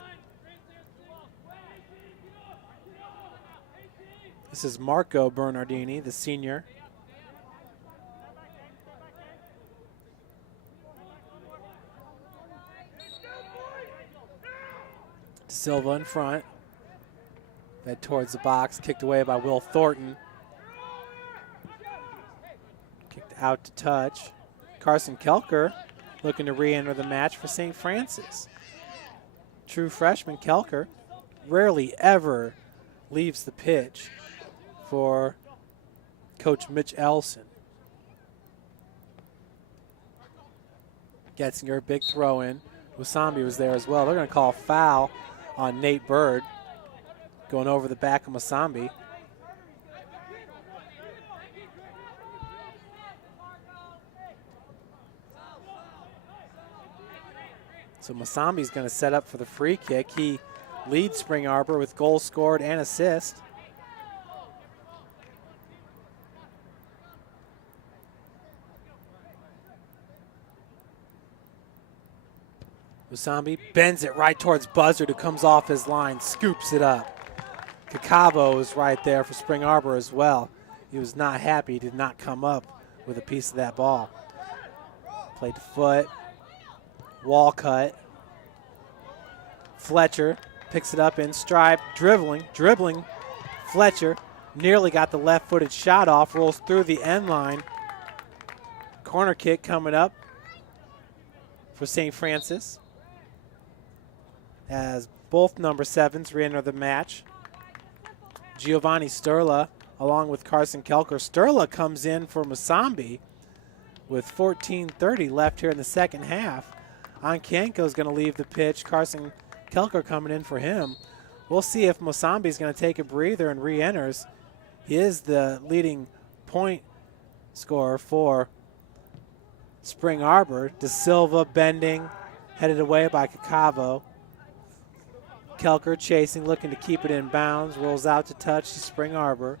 This is Marco Bernardini, the senior. Silva in front. Fed towards the box, kicked away by Will Thornton. Kicked out to touch. Carson Kelker looking to re-enter the match for St. Francis. True freshman Kelker rarely ever leaves the pitch for Coach Mitch Elson. Getzinger, big throw in. Wasambi was there as well. They're going to call foul on Nate Bird, going over the back of Masambi. So Masambi's going to set up for the free kick. He leads Spring Arbor with goal scored and assist. Musambi bends it right towards Buzzard, who comes off his line, scoops it up. Cacavo is right there for Spring Arbor as well. He was not happy, he did not come up with a piece of that ball. Played to foot, Walcott. Fletcher picks it up in stride, dribbling. Fletcher nearly got the left-footed shot off, rolls through the end line. Corner kick coming up for St. Francis, as both number 7s re-enter the match. Giovanni Sturla along with Carson Kelker. Sturla comes in for Musambi with 14:30 left here in the second half. Ankienko is going to leave the pitch. Carson Kelker coming in for him. We'll see if Musambi is going to take a breather and re-enters. He is the leading point scorer for Spring Arbor. De Silva bending, headed away by Cacavo. Kelker chasing, looking to keep it in bounds. Rolls out to touch to Spring Arbor.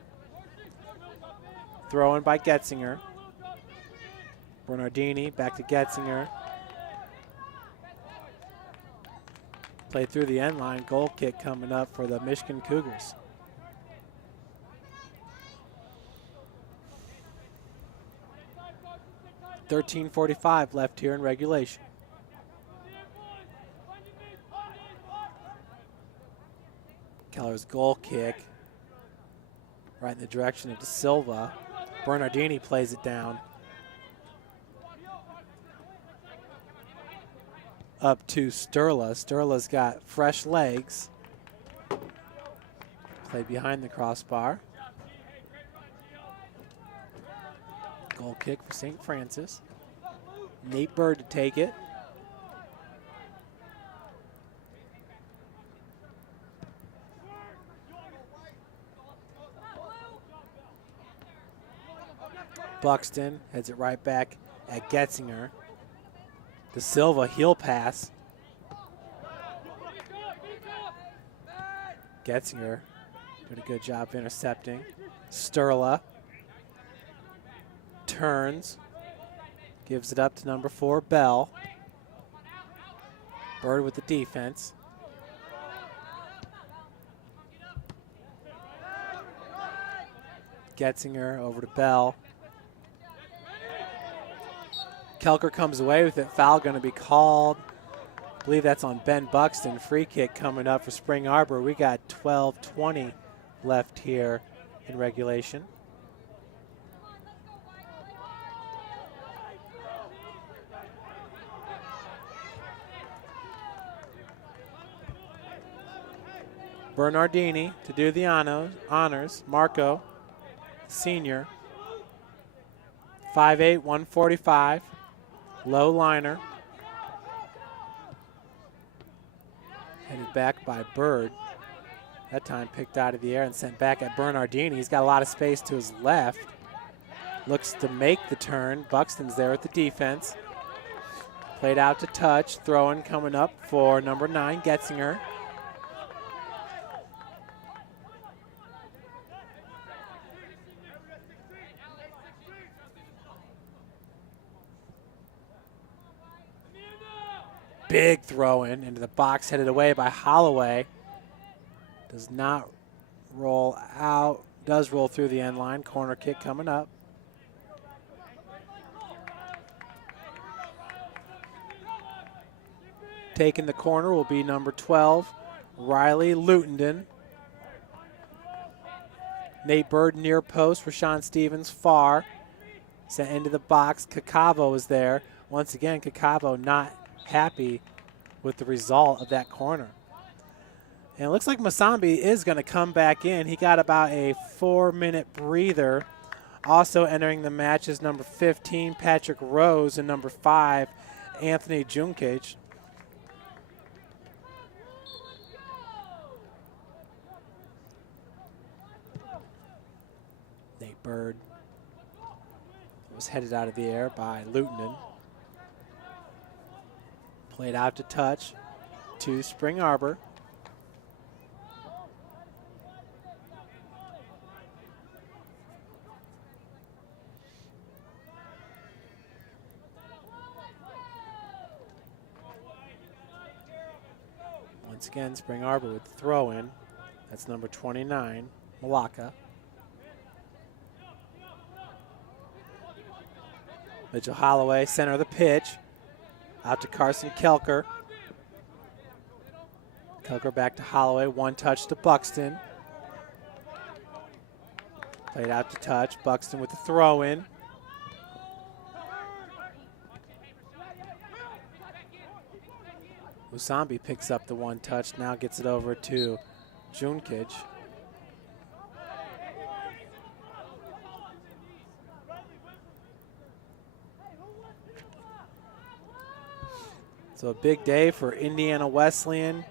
Throw in by Getzinger. Bernardini back to Getzinger. Played through the end line. Goal kick coming up for the Michigan Cougars. .13:45 left here in regulation. Keller's goal kick right in the direction of De Silva. Bernardini plays it down. Up to Sturla. Sturla's got fresh legs. Played behind the crossbar. Goal kick for St. Francis. Nate Bird to take it. Buxton heads it right back at Getzinger. De Silva heel pass. Getzinger did a good job intercepting. Sturla turns, gives it up to number 4, Bell. Bird with the defense. Getzinger over to Bell. Kelker comes away with it. Foul going to be called. I believe that's on Ben Buxton. Free kick coming up for Spring Arbor. We got 12:20 left here in regulation. Bernardini to do the honors. Marco, senior. 5'8", 145. Low liner. Headed back by Bird. That time picked out of the air and sent back at Bernardini. He's got a lot of space to his left. Looks to make the turn. Buxton's there with the defense. Played out to touch. Throw-in coming up for number 9, Getzinger. Big throw-in into the box, headed away by Holloway. Does not roll out, does roll through the end line. Corner kick coming up. Taking the corner will be number 12, Riley Lutenden. Nate Bird near post, Rashawn Stevens far. Sent into the box, Kakavo is there. Once again, Kakavo not happy with the result of that corner. And it looks like Masambi is going to come back in. He got about a 4-minute breather. Also entering the match is number 15, Patrick Rose, and number 5, Anthony Junkic. Nate Bird was headed out of the air by Lutenden. Played out to touch to Spring Arbor. Once again, Spring Arbor with the throw-in. That's number 29, Malaka. Mitchell Holloway, center of the pitch. Out to Carson Kelker. Kelker back to Holloway. One touch to Buxton. Played out to touch. Buxton with the throw-in. Musambi picks up the one touch. Now gets it over to Junkic. So a big day for Indiana Wesleyan.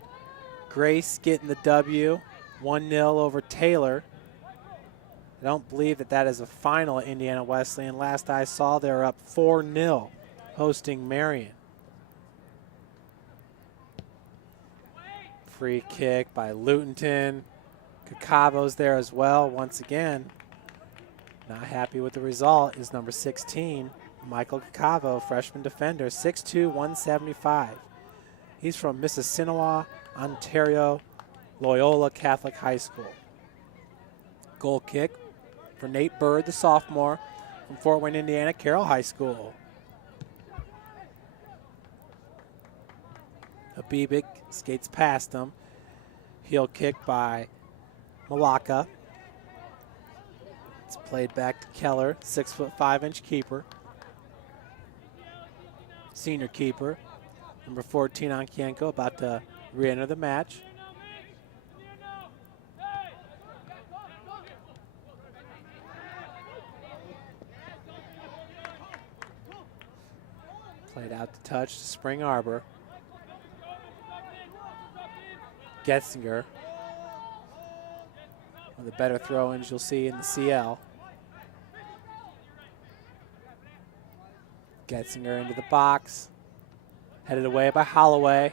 Grace getting the W, 1-0 over Taylor. I don't believe that is a final at Indiana Wesleyan. Last I saw, they were up 4-0 hosting Marion. Free kick by Lutenden. Kakavo's there as well once again. Not happy with the result is number 16, Michael Cacavo, freshman defender, 6'2", 175. He's from Mississinawa, Ontario, Loyola Catholic High School. Goal kick for Nate Bird, the sophomore, from Fort Wayne, Indiana, Carroll High School. Habibik skates past him. Heel kick by Malaka. It's played back to Keller, 6'5" keeper. Senior keeper, number 14 Ankienko, about to re-enter the match. Played out the touch to Spring Arbor. Getzinger, one of the better throw-ins you'll see in the CL. Getzinger into the box, headed away by Holloway.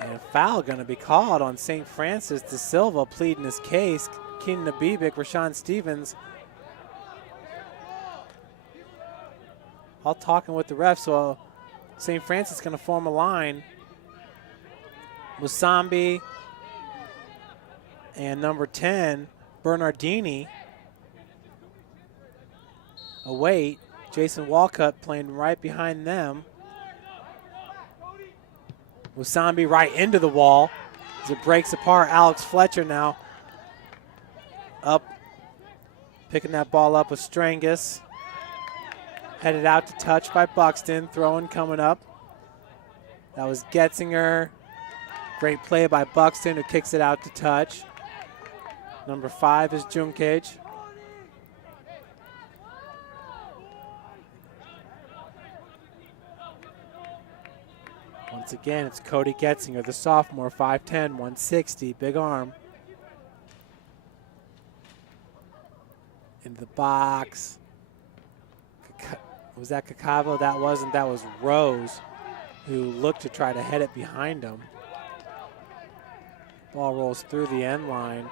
And a foul going to be called on St. Francis de Silva, pleading his case. Keenan Abibik, Rashawn Stevens, all talking with the refs, so St. Francis going to form a line. Musambi and number 10, Bernardini. Await. Jason Walcott playing right behind them. Musambi right into the wall as it breaks apart. Alex Fletcher now up, picking that ball up with Strangus. Headed out to touch by Buxton. Throwing coming up. That was Getzinger. Great play by Buxton, who kicks it out to touch. Number 5 is Junkage. Once again, it's Cody Getzinger, the sophomore, 5'10", 160, big arm. In the box. Was that Cacavo? That wasn't. That was Rose, who looked to try to head it behind him. Ball rolls through the end line.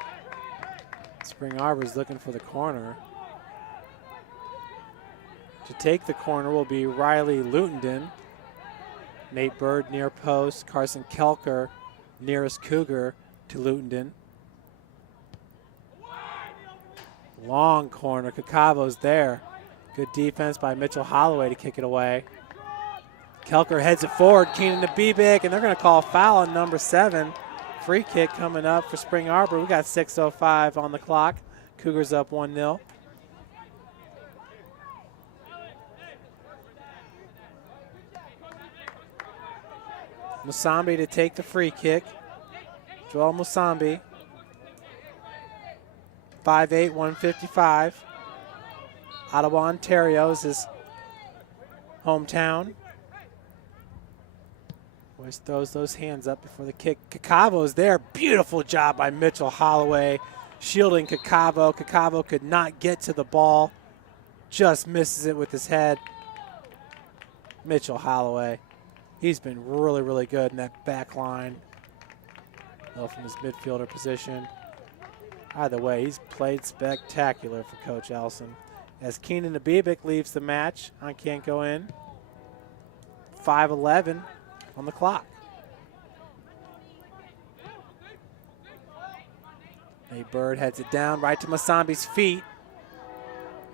Spring Arbor's looking for the corner. To take the corner will be Riley Lutenden. Nate Bird near post. Carson Kelker nearest Cougar to Lutenden. Long corner. Cacavo's there. Good defense by Mitchell Holloway to kick it away. Kelker heads it forward. Keenan Abibik, and they're going to call a foul on number 7. Free kick coming up for Spring Arbor. We got 6:05 on the clock. Cougars up 1-0. Musambi to take the free kick. Joel Musambi. 5'8", 155. Ottawa, Ontario is his hometown. Always throws those hands up before the kick. Cacavo's there. Beautiful job by Mitchell Holloway, shielding Cacavo. Cacavo could not get to the ball. Just misses it with his head. Mitchell Holloway. He's been really, really good in that back line. From his midfielder position. Either way, he's played spectacular for Coach Elson. As Keenan Abibik leaves the match, Ankienko in. 5:11 on the clock. Nate Bird heads it down right to Musambi's feet.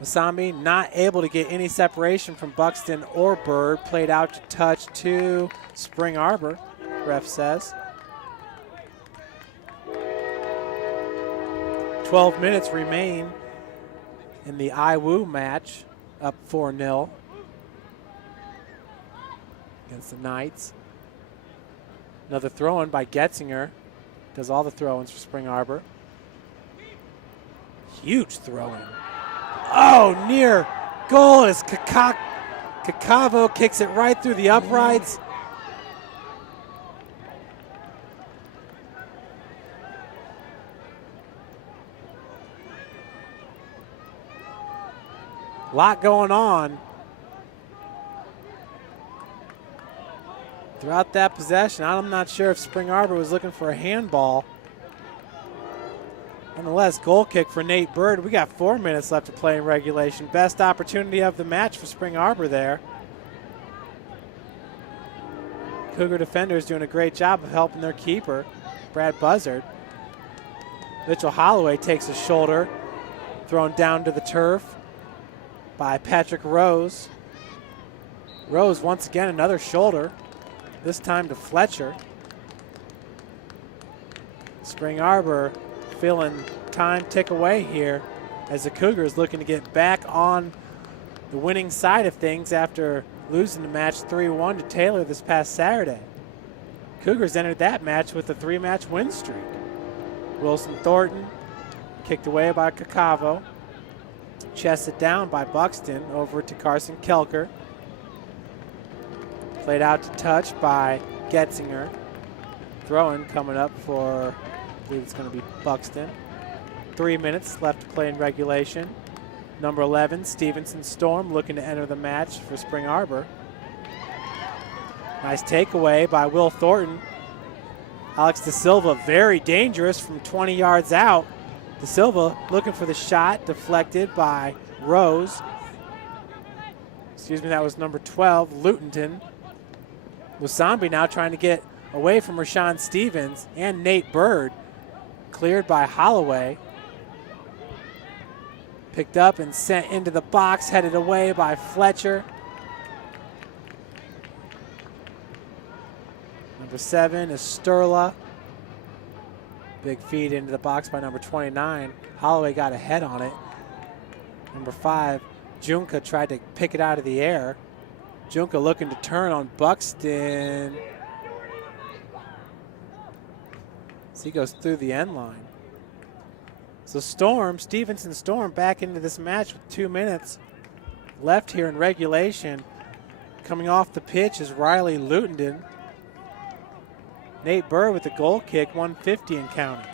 Musambi not able to get any separation from Buxton or Bird. Played out to touch to Spring Arbor, ref says. 12 minutes remain in the IWU match, up 4-0 against the Knights. Another throw-in by Getzinger. Does all the throw-ins for Spring Arbor. Huge throw-in. Oh, near goal as Cacavo kicks it right through the uprights. A lot going on throughout that possession. I'm not sure if Spring Arbor was looking for a handball. Nonetheless, goal kick for Nate Bird. We got 4 minutes left to play in regulation. Best opportunity of the match for Spring Arbor there. Cougar defenders doing a great job of helping their keeper, Brad Buzzard. Mitchell Holloway takes a shoulder, thrown down to the turf by Patrick Rose. Rose once again another shoulder, this time to Fletcher. Spring Arbor feeling time tick away here as the Cougars looking to get back on the winning side of things after losing the match 3-1 to Taylor this past Saturday. Cougars entered that match with a 3-match win streak. Wilson Thornton kicked away by Cacavo. Chested down by Buxton over to Carson Kelker. Played out to touch by Getzinger. Throw-in coming up for, I believe it's going to be Buxton. 3 minutes left to play in regulation. Number 11, Stevenson Storm, looking to enter the match for Spring Arbor. Nice takeaway by Will Thornton. Alex De Silva, very dangerous from 20 yards out. De Silva looking for the shot, deflected by Rose. Excuse me, that was number 12, Lutenton. Lusambi now trying to get away from Rashawn Stevens and Nate Bird. Cleared by Holloway. Picked up and sent into the box, headed away by Fletcher. Number 7 is Sturla. Big feed into the box by number 29. Holloway got a head on it. Number 5, Junka tried to pick it out of the air. Junka looking to turn on Buxton. So he goes through the end line. So Stevenson Storm back into this match with 2 minutes left here in regulation. Coming off the pitch is Riley Lutenden. Nate Burr with the goal kick, 150 and counting.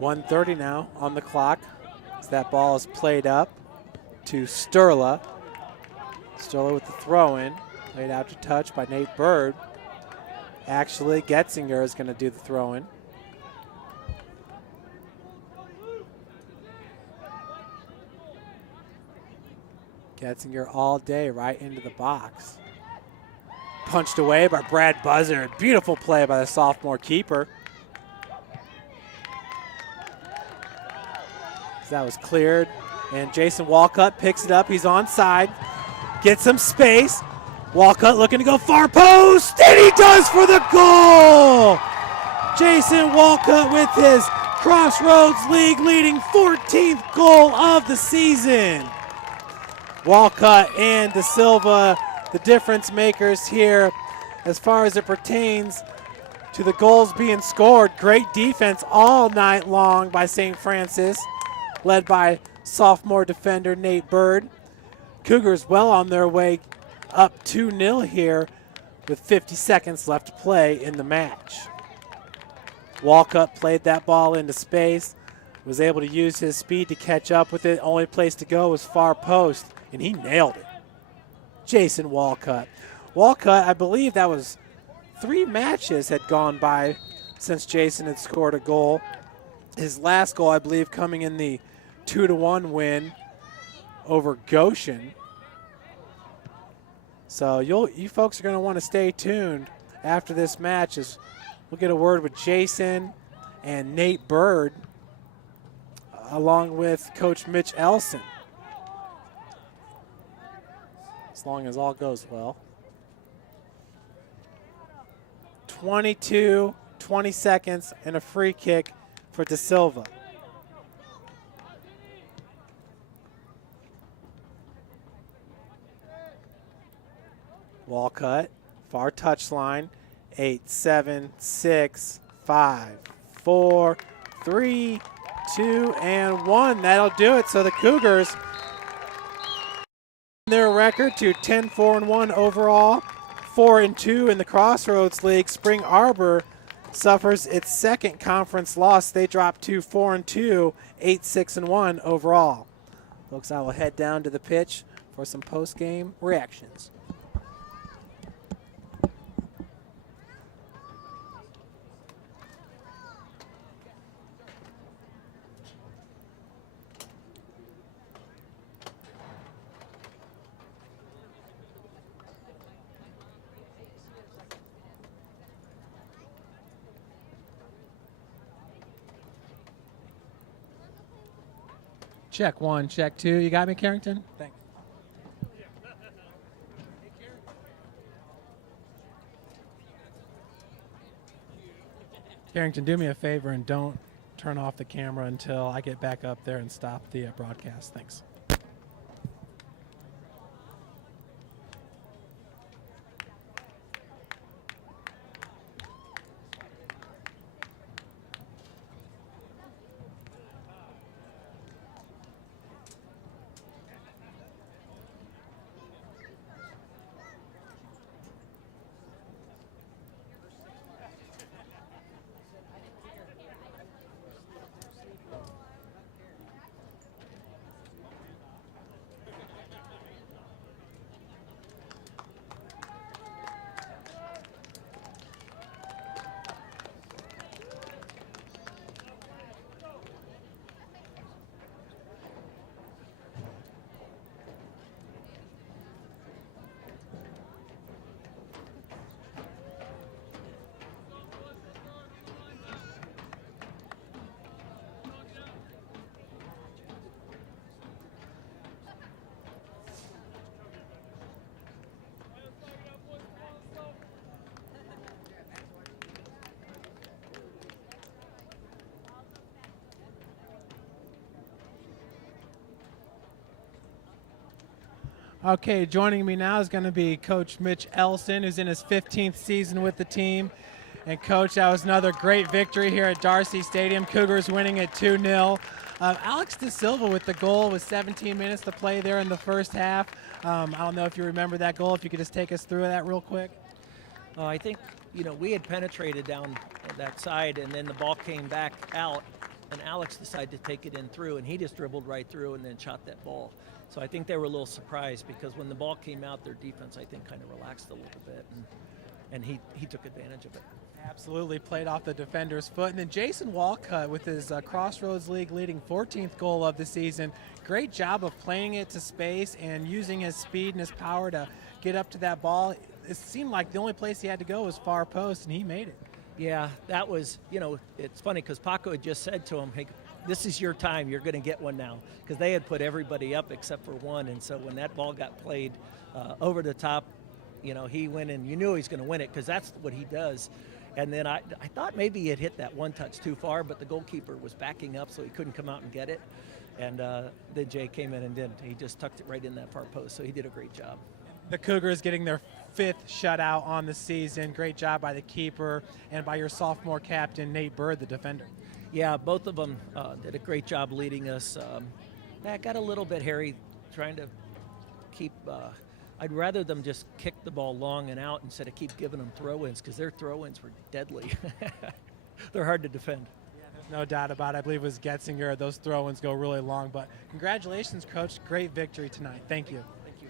.130 now on the clock as that ball is played up to Sturla. Sturla with the throw-in, played out to touch by Nate Bird. Actually, Getzinger is going to do the throw-in. Getzinger all day right into the box. Punched away by Brad Buzzard. Beautiful play by the sophomore keeper. That was cleared, and Jason Walcott picks it up. He's onside, gets some space. Walcott looking to go far post, and he does for the goal! Jason Walcott with his Crossroads League leading 14th goal of the season. Walcott and De Silva, the difference makers here as far as it pertains to the goals being scored. Great defense all night long by St. Francis, led by sophomore defender Nate Bird. Cougars well on their way up 2-0 here with 50 seconds left to play in the match. Walcott played that ball into space, was able to use his speed to catch up with it. Only place to go was far post, and he nailed it. Jason Walcott. Walcott, I believe that was 3 matches had gone by since Jason had scored a goal. His last goal, I believe, coming in the 2-1 win over Goshen. So you folks are going to want to stay tuned after this match as we'll get a word with Jason and Nate Bird along with Coach Mitch Elson. As long as all goes well. 20 seconds and a free kick for De Silva. Walcott, far touchline, 8, 7, 6, 5, 4, 3, 2, and 1. That'll do it. So the Cougars, their record to 10-4-1 overall, 4-2 in the Crossroads League. Spring Arbor suffers its second conference loss. They drop to 4-2, 8-6-1 overall. Folks, I will head down to the pitch for some post-game reactions. Check 1, check 2. You got me, Carrington? Thanks. Carrington, do me a favor and don't turn off the camera until I get back up there and stop the broadcast. Thanks. Okay, joining me now is going to be Coach Mitch Elson, who's in his 15th season with the team. And Coach, that was another great victory here at Darcy Stadium. Cougars winning at 2-0. Alex De Silva with the goal with 17 minutes to play there in the first half. I don't know if you remember that goal. If you could just take us through that real quick. I think, we had penetrated down that side, and then the ball came back out, and Alex decided to take it in through, and he just dribbled right through and then shot that ball. So I think they were a little surprised because when the ball came out, their defense, I think, kind of relaxed a little bit, and he took advantage of it. Absolutely played off the defender's foot. And then Jason Walcott with his Crossroads League leading 14th goal of the season. Great job of playing it to space and using his speed and his power to get up to that ball. It seemed like the only place he had to go was far post, and he made it. Yeah, that was, it's funny because Paco had just said to him, hey, this is your time. You're going to get one now, because they had put everybody up except for one. And so when that ball got played over the top, he went and you knew he was going to win it because that's what he does. And then I thought maybe he had hit that one touch too far, but the goalkeeper was backing up, so he couldn't come out and get it. And then Jay came in and did. He just tucked it right in that far post, so he did a great job. The Cougars getting their 5th shutout on the season. Great job by the keeper and by your sophomore captain, Nate Bird, the defender. Yeah, both of them did a great job leading us. That got a little bit hairy trying to keep I'd rather them just kick the ball long and out instead of keep giving them throw-ins, because their throw-ins were deadly. They're hard to defend. Yeah, there's no doubt about it. I believe it was Getzinger. Those throw-ins go really long. But congratulations, Coach. Great victory tonight. Thank you. Thank you.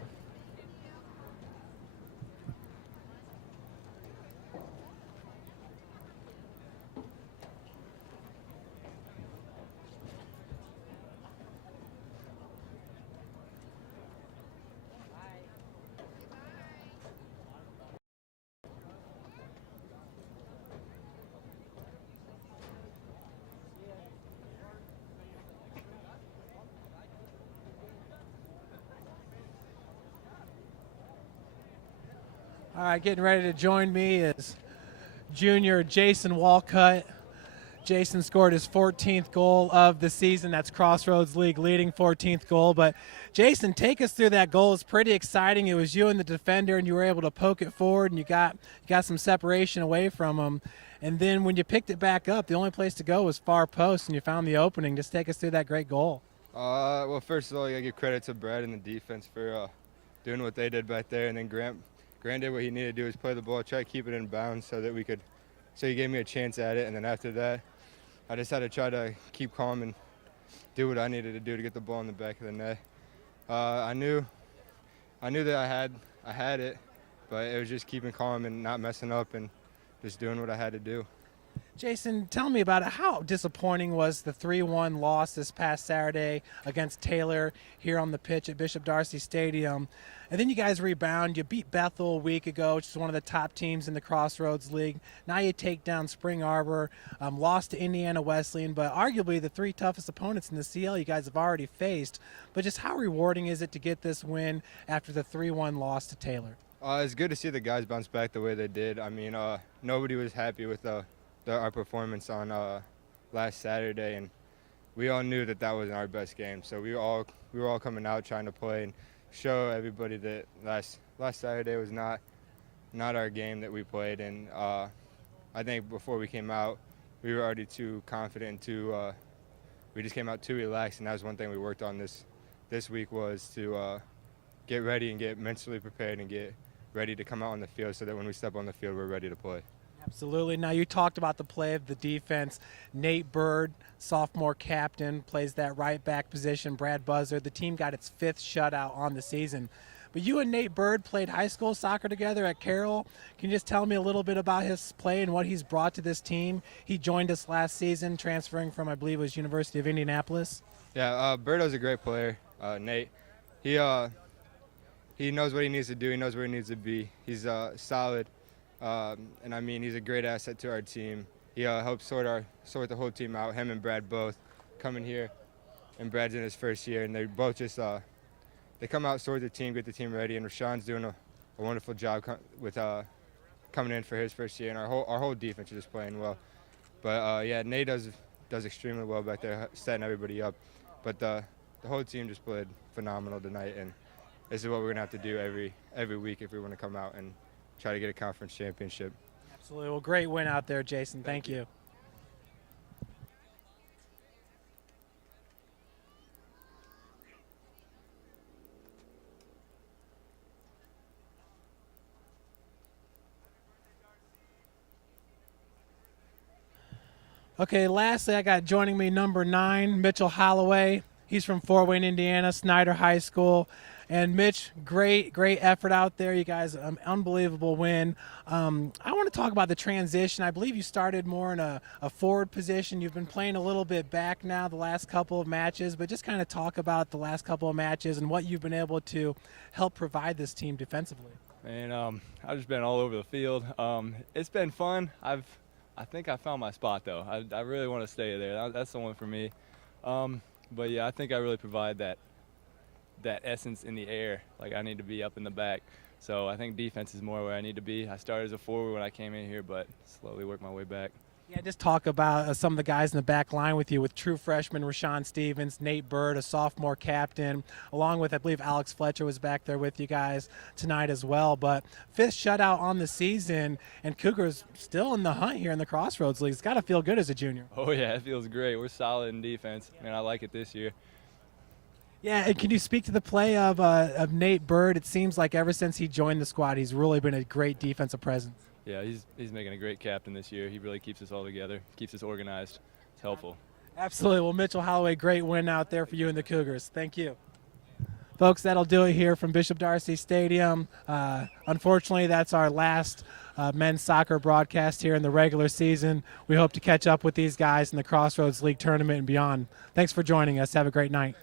All right, getting ready to join me is junior Jason Walcott. Jason scored his 14th goal of the season. That's Crossroads League leading 14th goal. But Jason, take us through that goal. It's pretty exciting. It was you and the defender, and you were able to poke it forward, and you got some separation away from him. And then when you picked it back up, the only place to go was far post, and you found the opening. Just take us through that great goal. Well, first of all, you got to give credit to Brad and the defense for doing what they did back there, and then Grant Grant did what he needed to do, is play the ball, try to keep it in bounds so he gave me a chance at it. And then after that, I just had to try to keep calm and do what I needed to do to get the ball in the back of the net. I knew that I had it, but it was just keeping calm and not messing up and just doing what I had to do. Jason, tell me about it. How disappointing was the 3-1 loss this past Saturday against Taylor here on the pitch at Bishop Darcy Stadium? And then you guys rebound. You beat Bethel a week ago, which is one of the top teams in the Crossroads League. Now you take down Spring Arbor, lost to Indiana Wesleyan, but arguably the 3 toughest opponents in the CL you guys have already faced. But just how rewarding is it to get this win after the 3-1 loss to Taylor? It's good to see the guys bounce back the way they did. I mean, nobody was happy with our performance on last Saturday, and we all knew that wasn't our best game. So we were all coming out trying to play and show everybody that last Saturday was not our game that we played. And I think before we came out, we were already too confident. We just came out too relaxed, and that was one thing we worked on this week, was to get ready and get mentally prepared and get ready to come out on the field so that when we step on the field, we're ready to play. Absolutely. Now, you talked about the play of the defense. Nate Bird, sophomore captain, plays that right back position. Brad Buzzard, the team got its 5th shutout on the season. But you and Nate Bird played high school soccer together at Carroll. Can you just tell me a little bit about his play and what he's brought to this team? He joined us last season, transferring from, I believe it was University of Indianapolis. Yeah, Birdo's a great player. Nate, he knows what he needs to do. He knows where he needs to be. He's solid. And I mean, he's a great asset to our team. He helps sort the whole team out. Him and Brad both coming here, and Brad's in his first year, and they both just they come out, sort the team, get the team ready. And Rashawn's doing a wonderful job with coming in for his first year, and our whole defense is just playing well. But yeah, Nate does extremely well back there, setting everybody up. But the whole team just played phenomenal tonight, and this is what we're gonna have to do every week if we want to come out and try to get a conference championship. Absolutely. Well, great win out there, Jason. Thank you. Okay, lastly, I got joining me number 9, Mitchell Holloway. He's from Fort Wayne, Indiana, Snyder High School. And Mitch, great effort out there. You guys, unbelievable win. I want to talk about the transition. I believe you started more in a forward position. You've been playing a little bit back now the last couple of matches, but just kind of talk about the last couple of matches and what you've been able to help provide this team defensively. Man, I've just been all over the field. It's been fun. I think I found my spot, though. I really want to stay there. That's the one for me. But yeah, I think I really provide that essence in the air. Like, I need to be up in the back. So I think defense is more where I need to be. I started as a forward when I came in here, but slowly work my way back. Yeah, just talk about some of the guys in the back line with you, with true freshman Rashawn Stevens, Nate Bird, a sophomore captain, along with, I believe, Alex Fletcher was back there with you guys tonight as well. But 5th shutout on the season, and Cougars still in the hunt here in the Crossroads League. It's got to feel good as a junior. Oh, yeah, it feels great. We're solid in defense, and I like it this year. Yeah, and can you speak to the play of Nate Bird? It seems like ever since he joined the squad, he's really been a great defensive presence. Yeah, he's making a great captain this year. He really keeps us all together, keeps us organized. It's helpful. Absolutely. Well, Mitchell Holloway, great win out there for you and the Cougars. Thank you. Folks, that'll do it here from Bishop Darcy Stadium. Unfortunately, that's our last men's soccer broadcast here in the regular season. We hope to catch up with these guys in the Crossroads League tournament and beyond. Thanks for joining us. Have a great night.